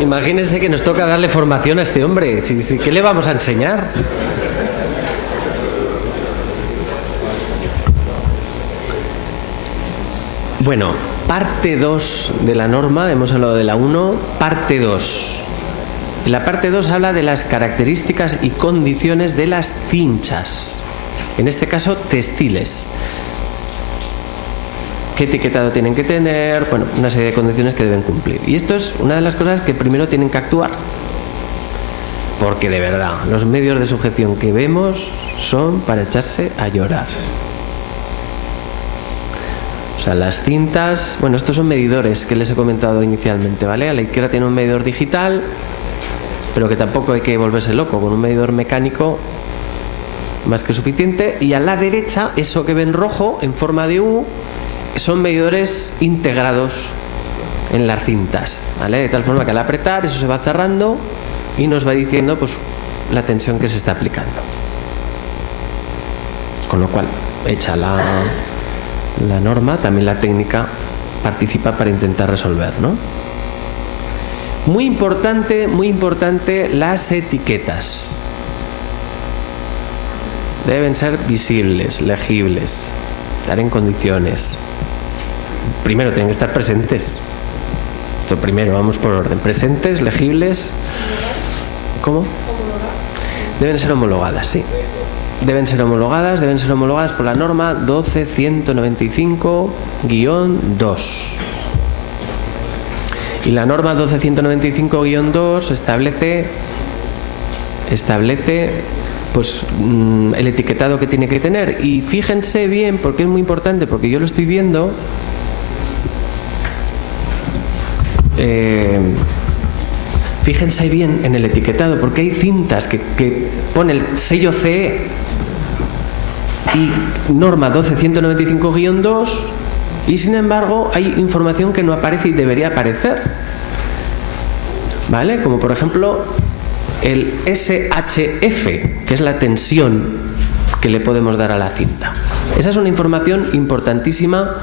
Imagínense que nos toca darle formación a este hombre. ¿Qué le vamos a enseñar? Bueno, parte 2 de la norma, hemos hablado de la 1, parte 2. La parte 2 habla de las características y condiciones de las cinchas, en este caso textiles. ¿Qué etiquetado tienen que tener? Bueno, una serie de condiciones que deben cumplir. Y esto es una de las cosas que primero tienen que actuar. Porque de verdad, los medios de sujeción que vemos son para echarse a llorar. O sea, las cintas... Bueno, estos son medidores que les he comentado inicialmente, ¿vale? A la izquierda tiene un medidor digital, pero que tampoco hay que volverse loco. Con un medidor mecánico más que suficiente. Y a la derecha, eso que ven rojo en forma de U, son medidores integrados en las cintas, ¿vale? De tal forma que al apretar eso se va cerrando y nos va diciendo pues la tensión que se está aplicando. Con lo cual, hecha la norma, también la técnica participa para intentar resolver, ¿no? Muy importante las etiquetas. Deben ser visibles, legibles, estar en condiciones. Primero tienen que estar presentes. Esto primero, vamos por orden. Presentes, legibles. ¿Cómo? Deben ser homologadas, sí. Deben ser homologadas por la norma 12195-2. Y la norma 12195-2 establece pues el etiquetado que tiene que tener. Y fíjense bien, porque es muy importante, porque yo lo estoy viendo. Fíjense bien en el etiquetado, porque hay cintas que pone el sello CE y norma 12195-2 y sin embargo hay información que no aparece y debería aparecer, ¿vale? Como por ejemplo el SHF, que es la tensión que le podemos dar a la cinta. Esa es una información importantísima.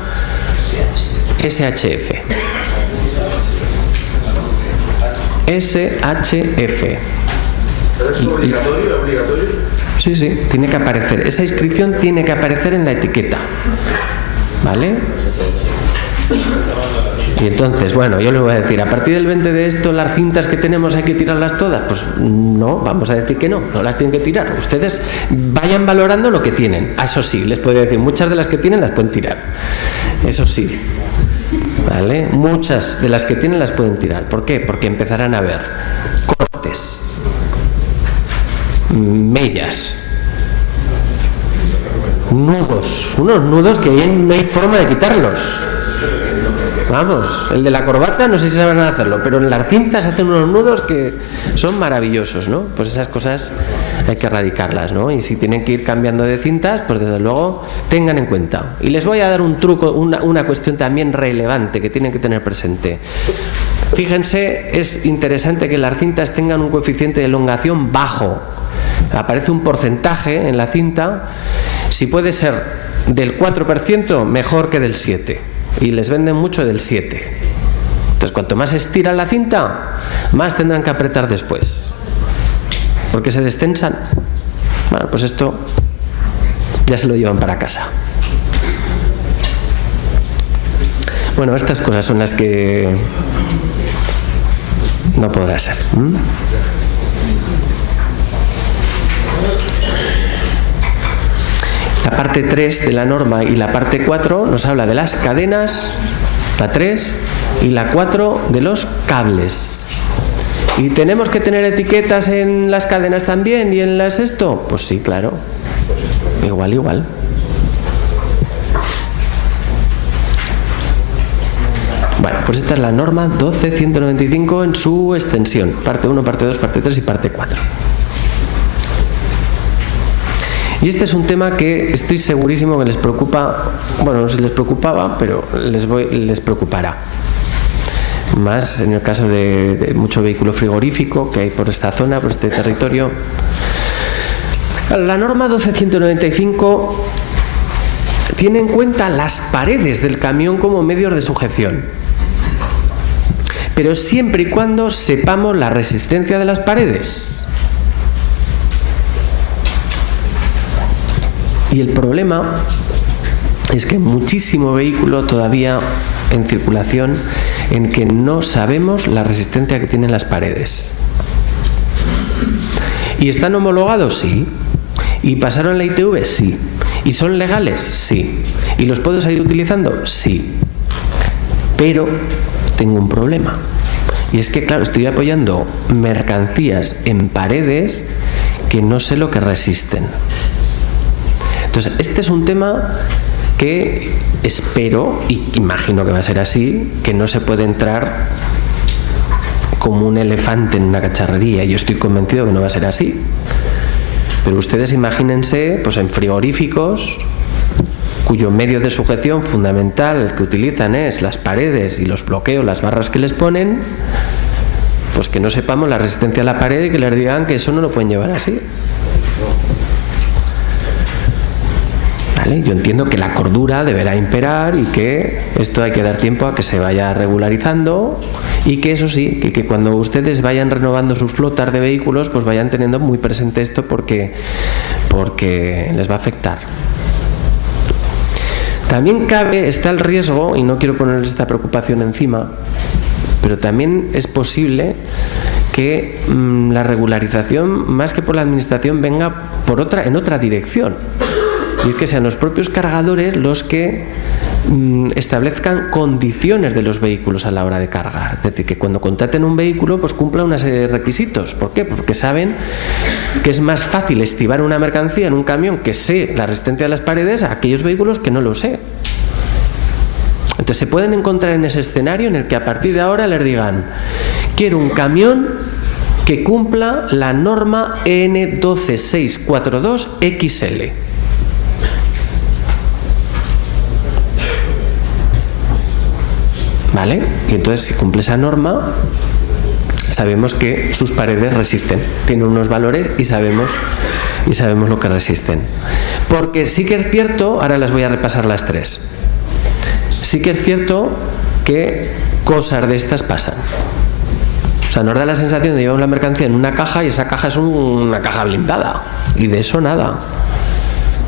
SHF. SHF. ¿Pero es obligatorio? Sí, tiene que aparecer. Esa inscripción tiene que aparecer en la etiqueta. ¿vale? Y entonces, bueno, yo les voy a decir, a partir del 20 de esto, las cintas que tenemos hay que tirarlas todas. Pues no, vamos a decir que no las tienen que tirar. Ustedes vayan valorando lo que tienen. Eso sí, les puedo decir, muchas de las que tienen las pueden tirar. Eso sí, ¿vale? Muchas de las que tienen las pueden tirar. ¿Por qué? Porque empezarán a ver cortes, mellas, nudos, unos nudos que no hay forma de quitarlos. Vamos, el de la corbata no sé si saben hacerlo, pero en las cintas hacen unos nudos que son maravillosos, ¿no? Pues esas cosas hay que erradicarlas, ¿no? Y si tienen que ir cambiando de cintas, pues desde luego tengan en cuenta. Y les voy a dar un truco, una cuestión también relevante que tienen que tener presente. Fíjense, es interesante que las cintas tengan un coeficiente de elongación bajo. Aparece un porcentaje en la cinta. Si puede ser del 4%, mejor que del 7%. Y les venden mucho del 7%. Entonces, cuanto más estiran la cinta, más tendrán que apretar después, porque se destensan. Bueno, pues esto ya se lo llevan para casa. Bueno, estas cosas son las que no podrá ser. La parte 3 de la norma y la parte 4 nos habla de las cadenas, la 3, y la 4 de los cables. ¿Y tenemos que tener etiquetas en las cadenas también y en las esto? Pues sí, claro. Igual. Bueno, pues esta es la norma 12.195 en su extensión. Parte 1, parte 2, parte 3 y parte 4. Y este es un tema que estoy segurísimo que les preocupa, bueno, no sé si les preocupaba, pero les preocupará. Más en el caso de mucho vehículo frigorífico que hay por esta zona, por este territorio. La norma 12.195 tiene en cuenta las paredes del camión como medios de sujeción, pero siempre y cuando sepamos la resistencia de las paredes. Y el problema es que hay muchísimo vehículo todavía en circulación en que no sabemos la resistencia que tienen las paredes. ¿Y están homologados? Sí. ¿Y pasaron la ITV? Sí. ¿Y son legales? Sí. ¿Y los puedo seguir utilizando? Sí. Pero tengo un problema. Y es que, claro, estoy apoyando mercancías en paredes que no sé lo que resisten. Entonces, este es un tema que espero, y imagino que va a ser así, que no se puede entrar como un elefante en una cacharrería. Yo estoy convencido que no va a ser así. Pero ustedes imagínense, pues en frigoríficos, cuyo medio de sujeción fundamental que utilizan es las paredes y los bloqueos, las barras que les ponen, pues que no sepamos la resistencia a la pared y que les digan que eso no lo pueden llevar así. ¿Vale? Yo entiendo que la cordura deberá imperar y que esto hay que dar tiempo a que se vaya regularizando, y que eso sí, que cuando ustedes vayan renovando sus flotas de vehículos, pues vayan teniendo muy presente esto porque les va a afectar. También está el riesgo, y no quiero ponerles esta preocupación encima, pero también es posible que la regularización, más que por la administración, venga en otra dirección. Y es que sean los propios cargadores los que establezcan condiciones de los vehículos a la hora de cargar. Es decir, que cuando contraten un vehículo, pues cumpla una serie de requisitos. ¿Por qué? Porque saben que es más fácil estivar una mercancía en un camión que sé la resistencia de las paredes a aquellos vehículos que no lo sé. Entonces se pueden encontrar en ese escenario en el que a partir de ahora les digan: quiero un camión que cumpla la norma EN 12642 XL. ¿Vale? Y entonces, si cumple esa norma, sabemos que sus paredes resisten, tienen unos valores y sabemos lo que resisten. Porque sí que es cierto, ahora las voy a repasar las tres, sí que es cierto que cosas de estas pasan. O sea, nos da la sensación de llevar la mercancía en una caja y esa caja es una caja blindada, y de eso nada.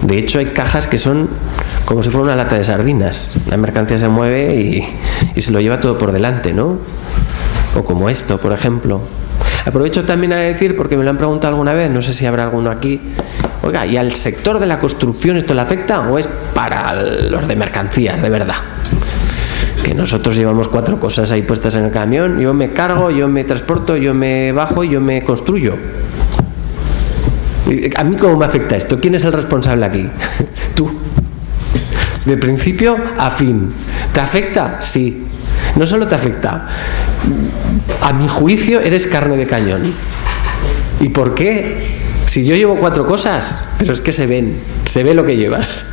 De hecho, hay cajas que son como si fuera una lata de sardinas. La mercancía se mueve y se lo lleva todo por delante, ¿no? O como esto, por ejemplo. Aprovecho también a decir, porque me lo han preguntado alguna vez, no sé si habrá alguno aquí, oiga, ¿y al sector de la construcción esto le afecta o es para los de mercancías, de verdad? Que nosotros llevamos 4 cosas ahí puestas en el camión, yo me cargo, yo me transporto, yo me bajo y yo me construyo. ¿A mí cómo me afecta esto? ¿Quién es el responsable aquí? Tú. De principio a fin. ¿Te afecta? Sí. No solo te afecta, a mi juicio eres carne de cañón. ¿Y por qué? Si yo llevo 4 cosas, pero es que se ve lo que llevas.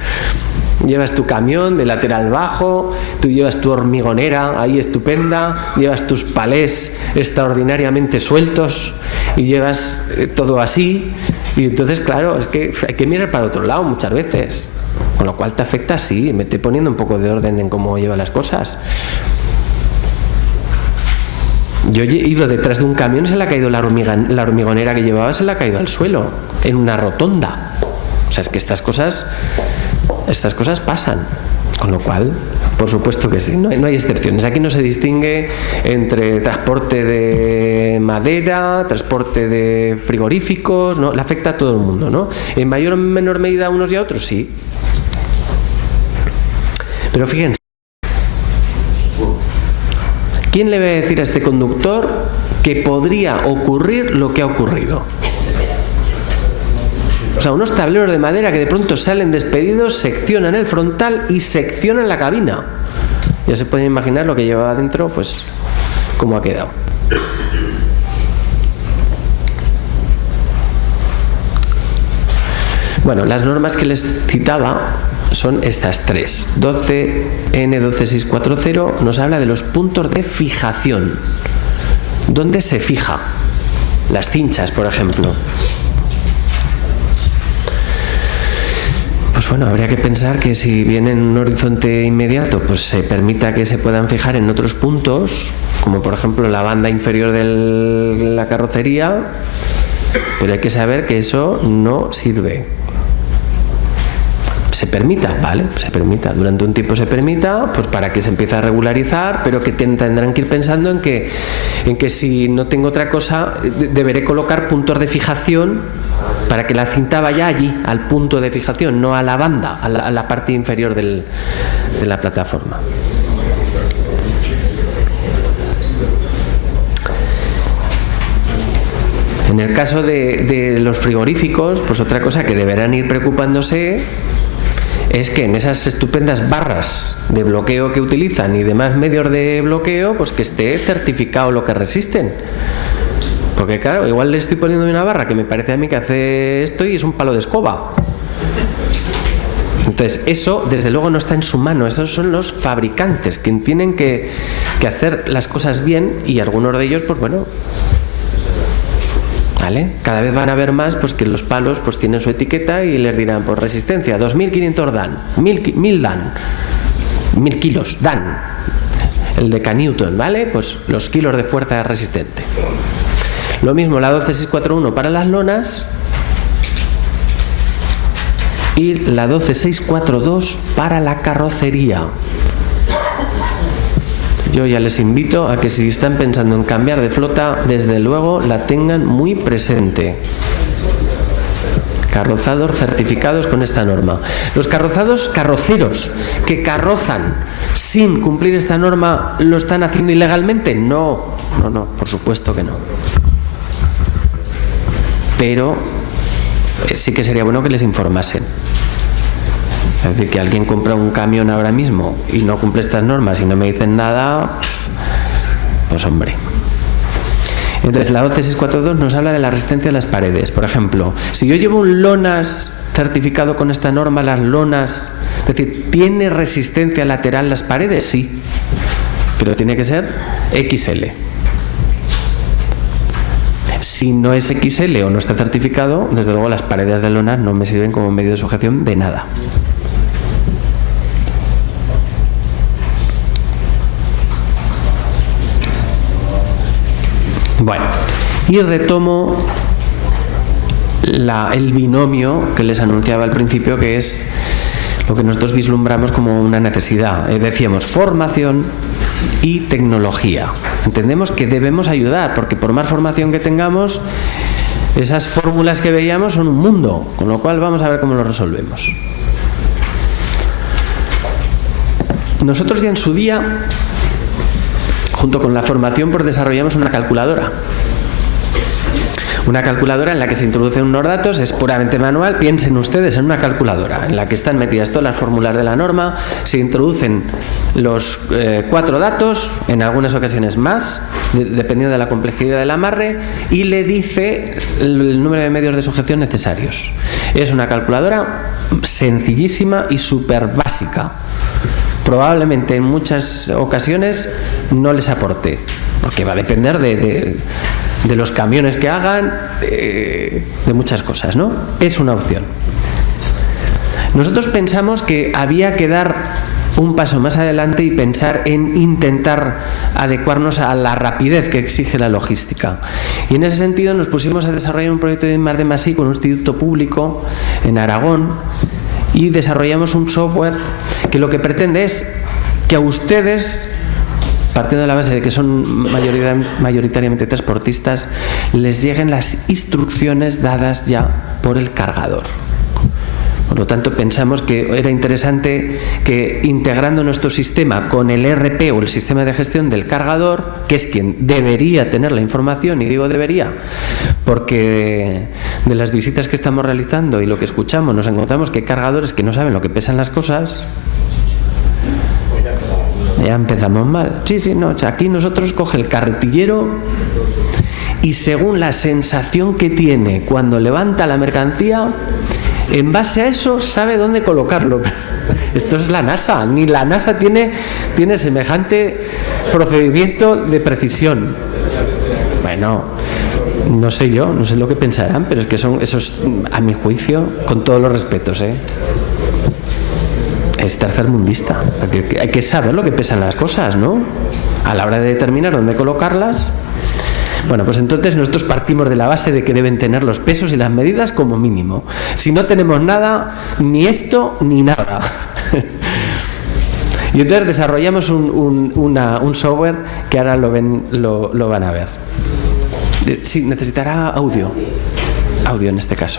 Llevas tu camión de lateral bajo, tú llevas tu hormigonera ahí estupenda, llevas tus palés extraordinariamente sueltos y llevas todo así. Y entonces, claro, es que hay que mirar para otro lado muchas veces. Con lo cual te afecta, sí, me estoy poniendo un poco de orden en cómo lleva las cosas. Yo he ido detrás de un camión, se le ha caído la hormigonera que llevaba, se le ha caído al suelo, en una rotonda. O sea, es que estas cosas pasan. Con lo cual, por supuesto que sí, no hay excepciones. Aquí no se distingue entre transporte de madera, transporte de frigoríficos, ¿no? Le afecta a todo el mundo, ¿no? En mayor o menor medida a unos y a otros, sí. Pero fíjense, ¿quién le va a decir a este conductor que podría ocurrir lo que ha ocurrido? O sea, unos tableros de madera que de pronto salen despedidos, seccionan el frontal y seccionan la cabina. Ya se pueden imaginar lo que llevaba dentro, pues, cómo ha quedado. Bueno, las normas que les citaba son estas 3. 12N12640 nos habla de los puntos de fijación. ¿Dónde se fija? Las cinchas, por ejemplo. Pues bueno, habría que pensar que si viene en un horizonte inmediato, pues se permita que se puedan fijar en otros puntos, como por ejemplo la banda inferior de la carrocería, pero hay que saber que eso no sirve. Se permita, ¿vale? Se permita, durante un tiempo se permita, pues para que se empiece a regularizar, pero que tendrán que ir pensando en que si no tengo otra cosa, deberé colocar puntos de fijación para que la cinta vaya allí, al punto de fijación, no a la banda, a la parte inferior de la plataforma. En el caso de los frigoríficos, pues otra cosa que deberán ir preocupándose es que en esas estupendas barras de bloqueo que utilizan y demás medios de bloqueo, pues que esté certificado lo que resisten. Porque claro, igual le estoy poniendo una barra que me parece a mí que hace esto y es un palo de escoba. Entonces, eso desde luego no está en su mano. Esos son los fabricantes quienes tienen que hacer las cosas bien, y algunos de ellos, pues bueno, ¿vale? Cada vez van a ver más pues que los palos pues tienen su etiqueta y les dirán por resistencia 2500 dan, 1000 dan, 1000 kilos dan, el decanewton, ¿vale? Pues los kilos de fuerza resistente. Lo mismo la 12641 para las lonas y la 12642 para la carrocería. Yo ya les invito a que si están pensando en cambiar de flota, desde luego la tengan muy presente. Carrozados certificados con esta norma. Los carroceros que carrozan sin cumplir esta norma, ¿lo están haciendo ilegalmente? No, por supuesto que no. Pero sí que sería bueno que les informasen. Es decir, que alguien compra un camión ahora mismo y no cumple estas normas y no me dicen nada, pues hombre. Entonces la 12642 nos habla de la resistencia a las paredes. Por ejemplo, si yo llevo un lonas certificado con esta norma, las lonas, es decir, ¿tiene resistencia lateral las paredes? Sí, pero tiene que ser XL. Si no es XL o no está certificado, desde luego las paredes de lonas no me sirven como medio de sujeción de nada. Bueno, y retomo el binomio que les anunciaba al principio, que es lo que nosotros vislumbramos como una necesidad. Decíamos formación y tecnología. Entendemos que debemos ayudar, porque por más formación que tengamos, esas fórmulas que veíamos son un mundo, con lo cual vamos a ver cómo lo resolvemos. Nosotros ya en su día, junto con la formación, pues desarrollamos una calculadora. Una calculadora en la que se introducen unos datos, es puramente manual. Piensen ustedes en una calculadora en la que están metidas todas las fórmulas de la norma, se introducen los 4 datos, en algunas ocasiones más, dependiendo de la complejidad del amarre, y le dice el número de medios de sujeción necesarios. Es una calculadora sencillísima y súper básica. Probablemente en muchas ocasiones no les aporte, porque va a depender de los camiones que hagan, de muchas cosas, ¿no? Es una opción. Nosotros pensamos que había que dar un paso más adelante y pensar en intentar adecuarnos a la rapidez que exige la logística. Y en ese sentido nos pusimos a desarrollar un proyecto de I+D+I con un instituto público en Aragón, y desarrollamos un software que lo que pretende es que a ustedes, partiendo de la base de que son mayoritariamente transportistas, les lleguen las instrucciones dadas ya por el cargador. Por lo tanto, pensamos que era interesante que, integrando nuestro sistema con el ERP o el sistema de gestión del cargador, que es quien debería tener la información, y digo debería, porque de las visitas que estamos realizando y lo que escuchamos, nos encontramos que hay cargadores que no saben lo que pesan las cosas. Ya empezamos mal. Sí, no, aquí nosotros coge el carretillero y según la sensación que tiene cuando levanta la mercancía, en base a eso sabe dónde colocarlo. Esto es la NASA, ni la NASA tiene semejante procedimiento de precisión. Bueno, no sé lo que pensarán, pero es que son esos, a mi juicio, con todos los respetos, es tercermundista. Hay que saber lo que pesan las cosas, ¿no? A la hora de determinar dónde colocarlas. Bueno, pues entonces nosotros partimos de la base de que deben tener los pesos y las medidas como mínimo. Si no tenemos nada, ni esto ni nada. Y entonces desarrollamos un software que ahora lo van a ver. Sí, necesitará audio en este caso.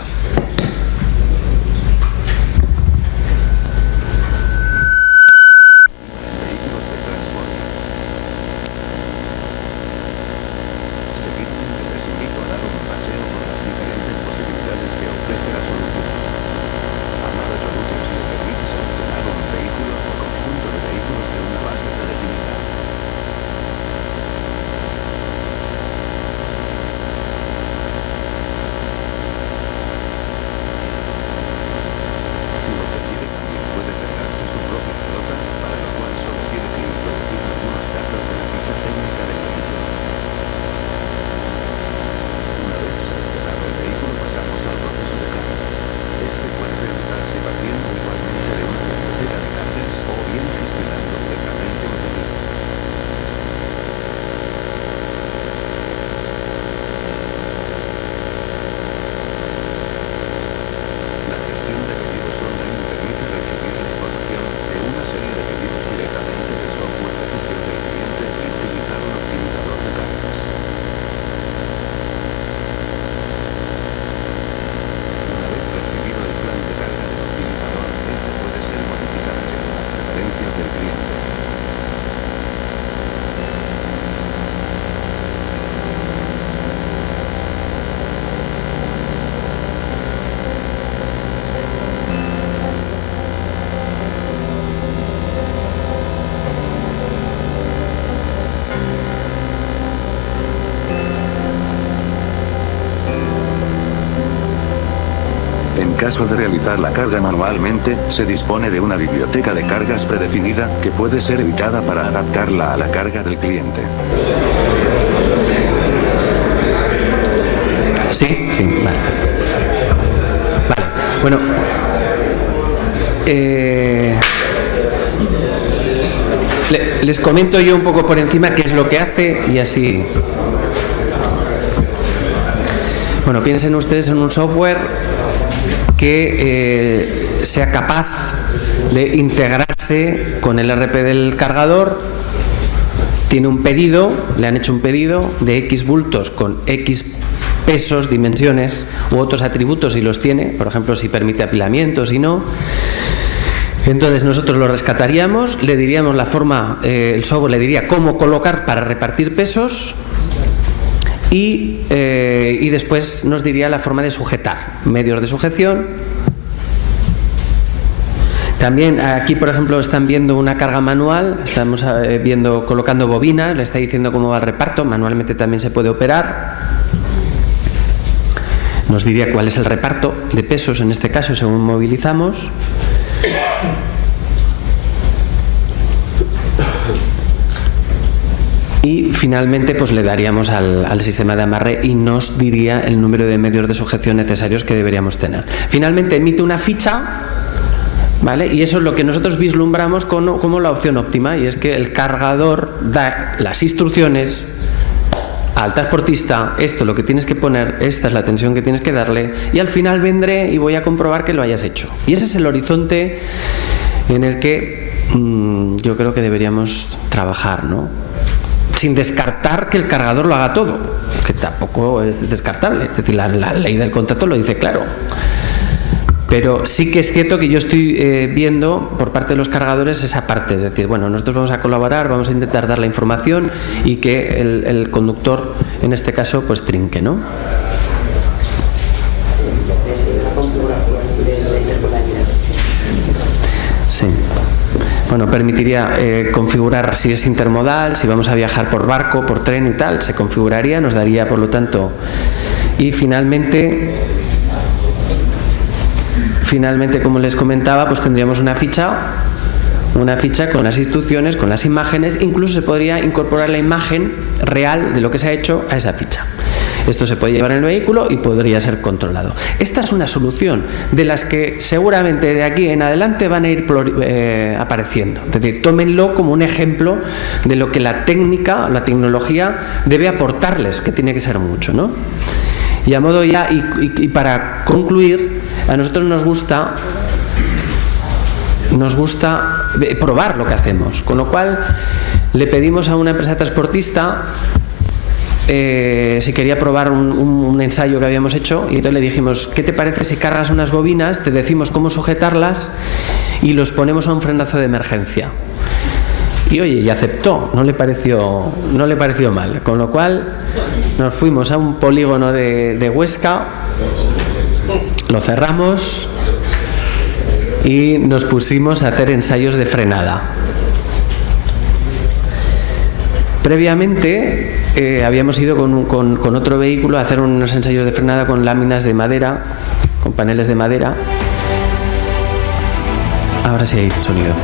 En caso de realizar la carga manualmente, se dispone de una biblioteca de cargas predefinida, que puede ser editada para adaptarla a la carga del cliente. Sí, vale. Bueno, les comento yo un poco por encima qué es lo que hace y así. Bueno, piensen ustedes en un software que sea capaz de integrarse con el RP del cargador. Tiene un pedido, le han hecho un pedido de X bultos con X pesos, dimensiones u otros atributos si los tiene, por ejemplo si permite apilamiento, si no. Entonces nosotros lo rescataríamos, le diríamos la forma, el software le diría cómo colocar para repartir pesos y después nos diría la forma de sujetar, medios de sujeción. También aquí, por ejemplo, están viendo una carga manual, estamos viendo colocando bobinas, le está diciendo cómo va el reparto, manualmente también se puede operar. Nos diría cuál es el reparto de pesos en este caso según movilizamos. Y finalmente pues le daríamos al sistema de amarre y nos diría el número de medios de sujeción necesarios que deberíamos tener. Finalmente emite una ficha, ¿vale? Y eso es lo que nosotros vislumbramos como la opción óptima, y es que el cargador da las instrucciones al transportista: esto es lo que tienes que poner, esta es la tensión que tienes que darle, y al final vendré y voy a comprobar que lo hayas hecho. Y ese es el horizonte en el que yo creo que deberíamos trabajar, ¿no? Sin descartar que el cargador lo haga todo, que tampoco es descartable. Es decir, la ley del contrato lo dice claro. Pero sí que es cierto que yo estoy viendo por parte de los cargadores esa parte, es decir, bueno, nosotros vamos a colaborar, vamos a intentar dar la información y que el conductor, en este caso, pues trinque, ¿no? Sí. Bueno, permitiría configurar si es intermodal, si vamos a viajar por barco, por tren y tal, se configuraría, nos daría, por lo tanto, y finalmente, como les comentaba, pues tendríamos una ficha con las instrucciones, con las imágenes, incluso se podría incorporar la imagen real de lo que se ha hecho a esa ficha. Esto se puede llevar en el vehículo y podría ser controlado. Esta es una solución de las que seguramente de aquí en adelante van a ir apareciendo. Es decir, tómenlo como un ejemplo de lo que la técnica, la tecnología debe aportarles, que tiene que ser mucho, ¿no? Y a modo ya, y para concluir, a nosotros nos gusta probar lo que hacemos, con lo cual le pedimos a una empresa transportista si quería probar un ensayo que habíamos hecho, y entonces le dijimos: ¿qué te parece si cargas unas bobinas, te decimos cómo sujetarlas y los ponemos a un frenazo de emergencia? Y oye, y aceptó, no le pareció mal, con lo cual nos fuimos a un polígono de Huesca, lo cerramos y nos pusimos a hacer ensayos de frenada. Previamente habíamos ido con otro vehículo a hacer unos ensayos de frenada con láminas de madera, con paneles de madera. Ahora sí hay sonido.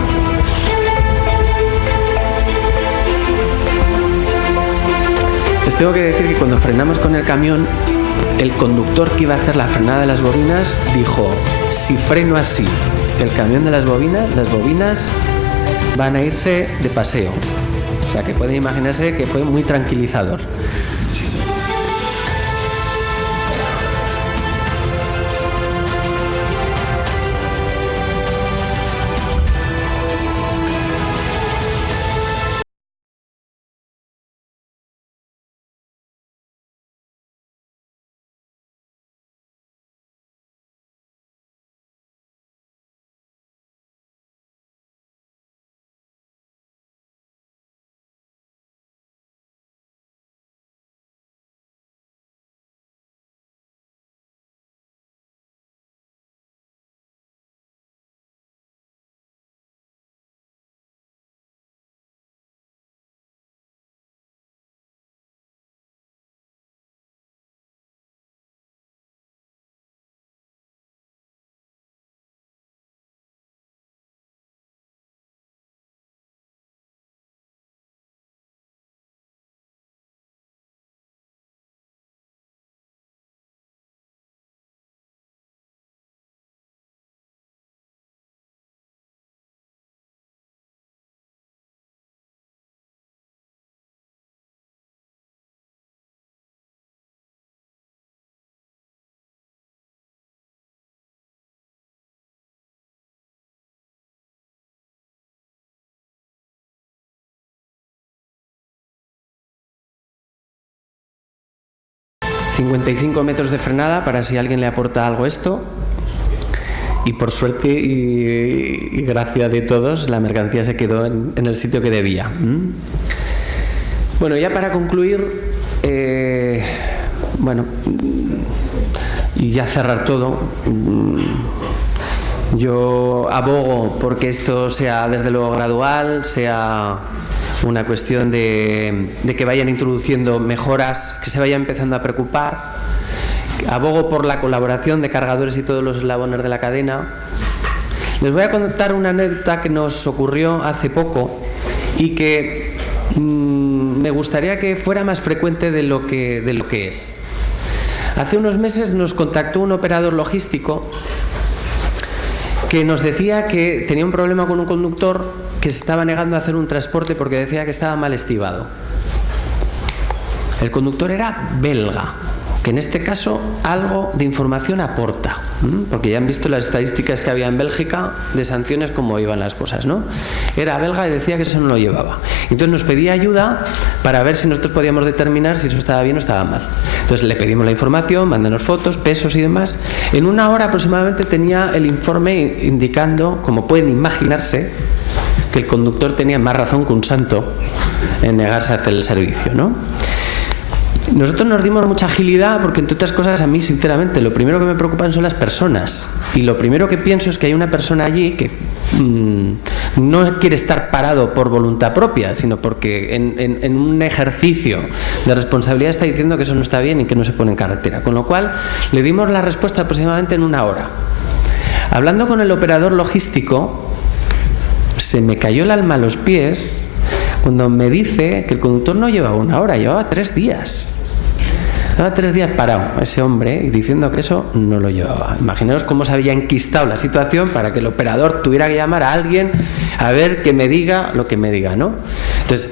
Les tengo que decir que cuando frenamos con el camión, el conductor que iba a hacer la frenada de las bobinas dijo: si freno así el camión de las bobinas van a irse de paseo. O sea que pueden imaginarse que fue muy tranquilizador. 55 metros de frenada para si alguien le aporta algo esto. Y por suerte y gracia de todos, la mercancía se quedó en el sitio que debía. Bueno, ya para concluir, y ya cerrar todo, yo abogo porque esto sea desde luego gradual, sea una cuestión de que vayan introduciendo mejoras, que se vayan empezando a preocupar. Abogo por la colaboración de cargadores y todos los eslabones de la cadena. Les voy a contar una anécdota que nos ocurrió hace poco y que me gustaría que fuera más frecuente de lo que es. Hace unos meses nos contactó un operador logístico que nos decía que tenía un problema con un conductor que se estaba negando a hacer un transporte porque decía que estaba mal estibado. El conductor era belga, que en este caso algo de información aporta, porque ya han visto las estadísticas que había en Bélgica de sanciones, cómo iban las cosas, ¿no? Era belga y decía que eso no lo llevaba. Entonces nos pedía ayuda para ver si nosotros podíamos determinar si eso estaba bien o estaba mal. Entonces le pedimos la información, mándanos fotos, pesos y demás. En una hora aproximadamente tenía el informe indicando, como pueden imaginarse, que el conductor tenía más razón que un santo en negarse a hacer el servicio, ¿no? Nosotros nos dimos mucha agilidad porque, entre otras cosas, a mí sinceramente lo primero que me preocupan son las personas, y lo primero que pienso es que hay una persona allí que no quiere estar parado por voluntad propia, sino porque en un ejercicio de responsabilidad está diciendo que eso no está bien y que no se pone en carretera, con lo cual le dimos la respuesta aproximadamente en una hora. Hablando con el operador logístico, se me cayó el alma a los pies cuando me dice que el conductor no llevaba una hora, llevaba 3 días. Llevaba 3 días parado ese hombre y diciendo que eso no lo llevaba. Imaginaos cómo se había enquistado la situación para que el operador tuviera que llamar a alguien a ver que me diga lo que me diga, ¿no? Entonces,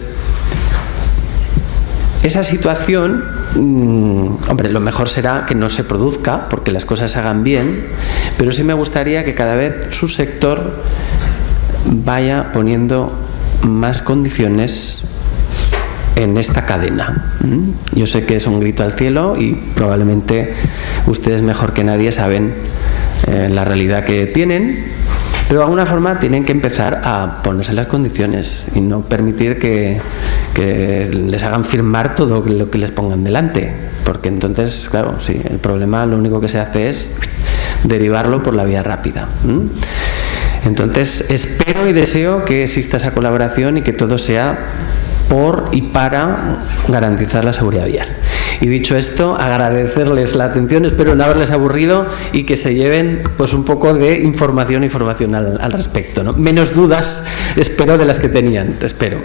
esa situación, hombre, lo mejor será que no se produzca porque las cosas se hagan bien, pero sí me gustaría que cada vez su sector vaya poniendo más condiciones en esta cadena. Yo sé que es un grito al cielo y probablemente ustedes mejor que nadie saben la realidad que tienen, pero de alguna forma tienen que empezar a ponerse las condiciones y no permitir que les hagan firmar todo lo que les pongan delante, porque entonces, claro, sí, el problema lo único que se hace es derivarlo por la vía rápida. Entonces espero y deseo que exista esa colaboración y que todo sea por y para garantizar la seguridad vial. Y dicho esto, agradecerles la atención, espero no haberles aburrido y que se lleven pues un poco de información al respecto, ¿no? Menos dudas espero de las que tenían, espero.